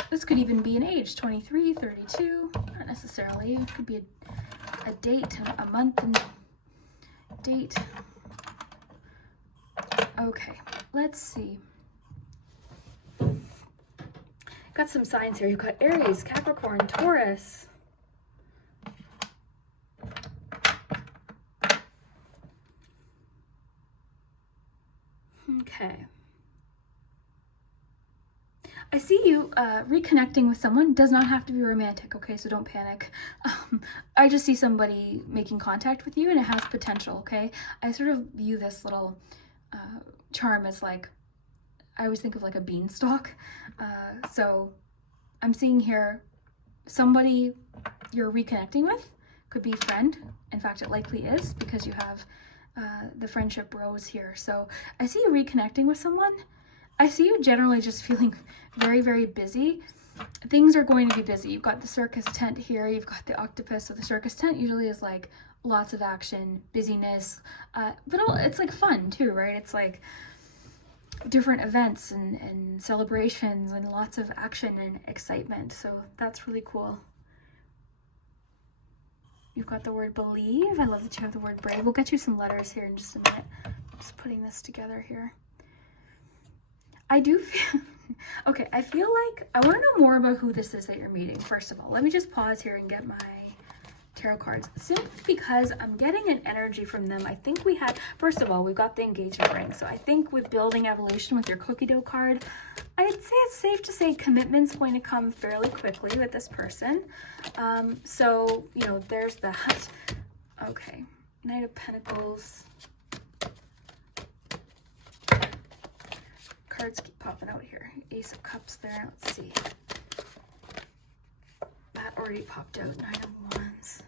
This could even be an age, 23, 32, not necessarily. It could be a date, a month and date. Okay, let's see. Got some signs here. You've got Aries, Capricorn, Taurus. Okay. I see you reconnecting with someone. Does not have to be romantic, okay? So don't panic. I just see somebody making contact with you and it has potential, okay? I sort of view this little charm as like, I always think of like a beanstalk. So I'm seeing here somebody you're reconnecting with, could be friend. In fact, it likely is because you have the friendship rose here. So I see you reconnecting with someone. I see you generally just feeling very, very busy. Things are going to be busy. You've got the circus tent here. You've got the octopus. So the circus tent usually is like lots of action, busyness, but it's like fun too, right? It's like different events and celebrations and lots of action and excitement. So that's really cool. You've got the word believe. I love that you have the word brave. We'll get you some letters here in just a minute. Just putting this together here. I do feel, okay, I feel like I want to know more about who this is that you're meeting. First of all, let me just pause here and get my tarot cards, simply because I'm getting an energy from them. I think we had, first of all, we've got the engagement ring. So I think with building evolution with your cookie dough card, I'd say it's safe to say commitment's going to come fairly quickly with this person. So, you know, there's that. Okay, Knight of Pentacles. Cards keep popping out here. Ace of Cups there. Let's see. That already popped out. Nine of Wands.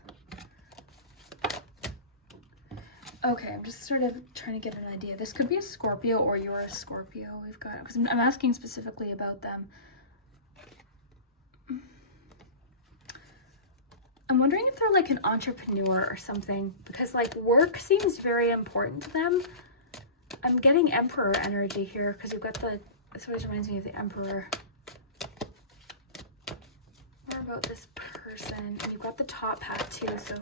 Okay, I'm just sort of trying to get an idea. This could be a Scorpio or you're a Scorpio. We've got, because I'm asking specifically about them. I'm wondering if they're like an entrepreneur or something, because like work seems very important to them. I'm getting Emperor energy here because you've got the, this always reminds me of the Emperor. More about this person, and you've got the top hat too, so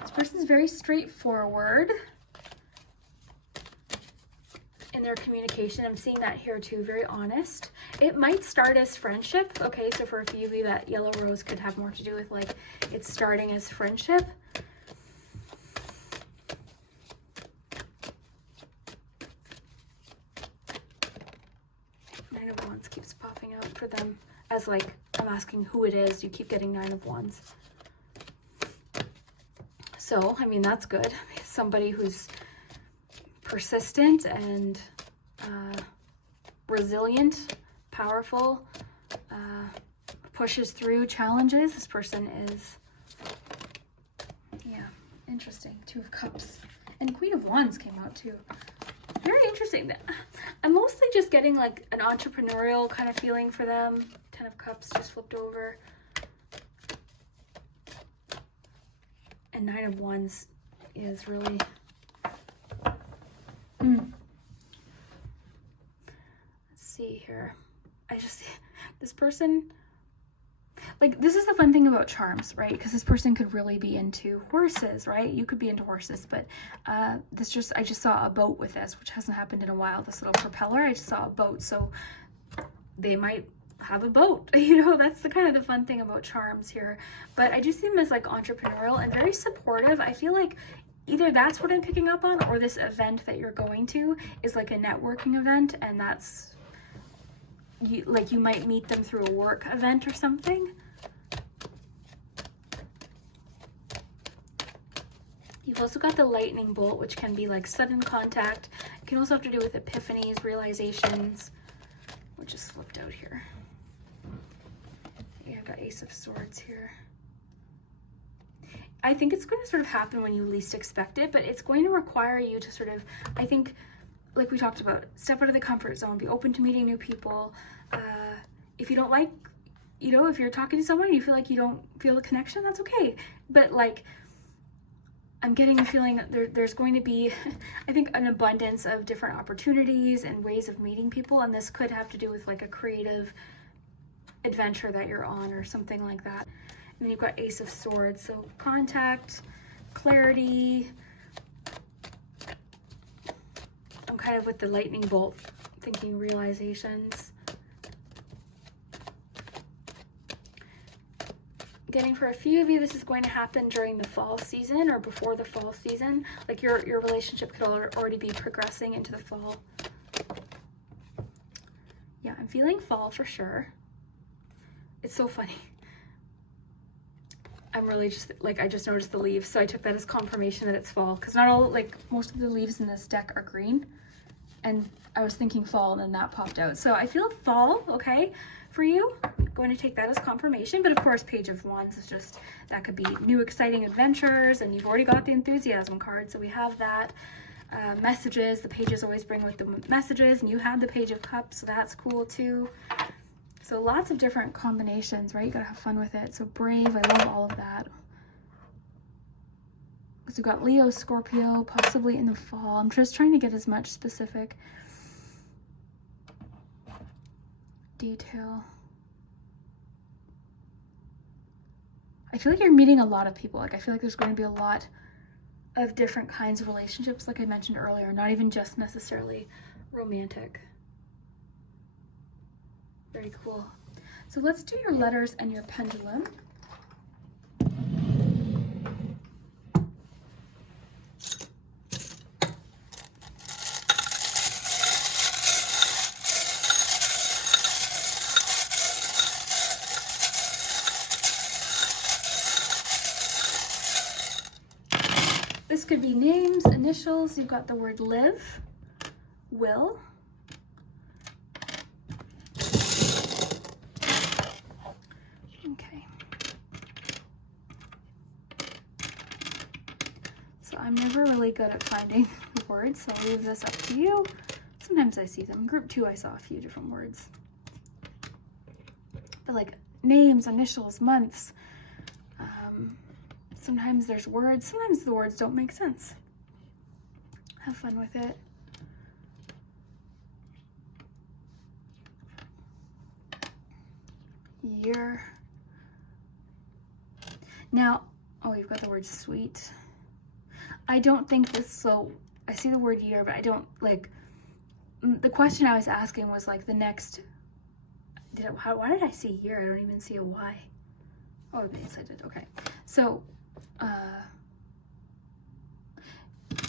this person's very straightforward in their communication. I'm seeing that here too, very honest. It might start as friendship, okay, so for a few of you that yellow rose could have more to do with like it's starting as friendship. Nine of Wands keeps popping out for them as like I'm asking who it is. You keep getting Nine of Wands. So, I mean, that's good. Somebody who's persistent and resilient, powerful, pushes through challenges. This person is, yeah, interesting. Two of Cups. And Queen of Wands came out too. Very interesting. I'm mostly just getting like an entrepreneurial kind of feeling for them. Ten of Cups just flipped over. And Nine of Wands is really... Let's see here. I just... This person... Like, this is the fun thing about charms, right? Because this person could really be into horses, right? You could be into horses, but I just saw a boat with this, which hasn't happened in a while. This little propeller, I just saw a boat. So they might have a boat, you know, that's the kind of the fun thing about charms here. But I do see them as like entrepreneurial and very supportive. I feel like either that's what I'm picking up on, or this event that you're going to is like a networking event, and that's you might meet them through a work event or something. You've also got the lightning bolt, which can be like sudden contact. It can also have to do with epiphanies, realizations, which is flipped out here. Yeah, I've got Ace of Swords here. I think it's going to sort of happen when you least expect it, but it's going to require you to sort of, I think, like we talked about, step out of the comfort zone, be open to meeting new people. If you don't like, you know, if you're talking to someone and you feel like you don't feel a connection, that's okay. But like, I'm getting the feeling that there's going to be, I think, an abundance of different opportunities and ways of meeting people, and this could have to do with like a creative adventure that you're on or something like that. And then you've got Ace of Swords, so contact, clarity. I'm kind of with the lightning bolt, thinking realizations. getting for a few of you, this is going to happen during the fall season or before the fall season. Like your relationship could already be progressing into the fall. Yeah, I'm feeling fall for sure. It's so funny. I'm really just like, I just noticed the leaves, so I took that as confirmation that it's fall, because not all, like most of the leaves in this deck are green, and I was thinking fall and then that popped out. So I feel fall, okay, for you. I'm going to take that as confirmation, but of course Page of Wands is just, that could be new exciting adventures, and you've already got the enthusiasm card, so we have that. Messages, the pages always bring with the messages, and you have the Page of Cups, so that's cool too. So lots of different combinations, right? You gotta have fun with it. So brave, I love all of that. So we've got Leo, Scorpio, possibly in the fall. I'm just trying to get as much specific detail. I feel like you're meeting a lot of people. Like I feel like there's going to be a lot of different kinds of relationships, like I mentioned earlier, not even just necessarily romantic. Very cool. So let's do your letters and your pendulum. This could be names, initials. You've got the word live, will, I'm never really good at finding the words, so I'll leave this up to you. Sometimes I see them. In group 2, I saw a few different words. But like names, initials, months. Sometimes there's words. Sometimes the words don't make sense. Have fun with it. Year. Now, oh, you've got the word sweet. I don't think this, so I see the word year, but I don't, like, the question I was asking was like the next, why did I see year? I don't even see a Y. Oh, yes, I did, okay. So,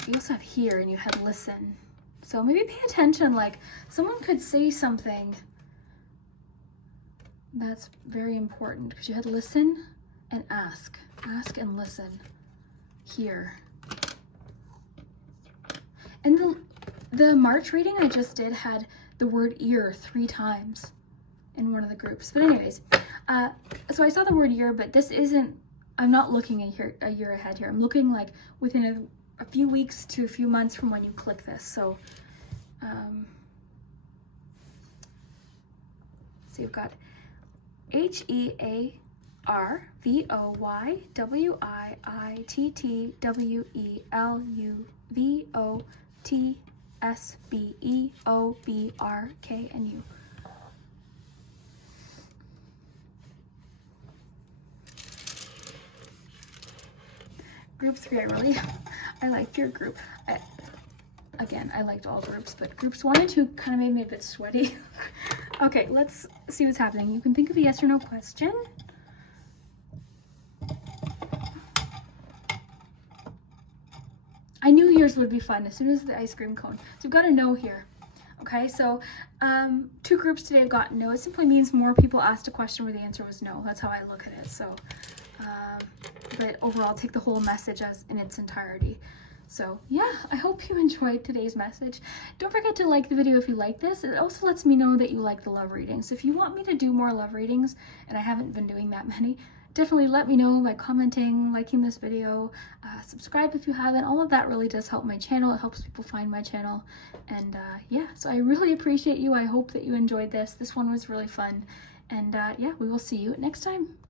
you also have here and you had listen. So maybe pay attention, like someone could say something that's very important, because you had listen and ask and listen here. And the March reading I just did had the word ear 3 times in one of the groups. But anyways, so I saw the word year, but this isn't, I'm not looking a year ahead here. I'm looking like within a few weeks to a few months from when you click this. So, so you've got HEARVOYWITTWELUVOTSBEOBRK and U. Group 3, I liked your group. Again, I liked all groups, but groups 1 and 2 kind of made me a bit sweaty. Okay, let's see what's happening. You can think of a yes or no question. I knew yours would be fun as soon as the ice cream cone. So we've got a no here. Okay, so 2 groups today have got no. It simply means more people asked a question where the answer was no. That's how I look at it. So, but overall, take the whole message as in its entirety. So yeah, I hope you enjoyed today's message. Don't forget to like the video if you like this. It also lets me know that you like the love readings. So if you want me to do more love readings, and I haven't been doing that many, definitely let me know by commenting, liking this video, subscribe if you haven't. All of that really does help my channel. It helps people find my channel. And yeah, so I really appreciate you. I hope that you enjoyed this. This one was really fun. And yeah, we will see you next time.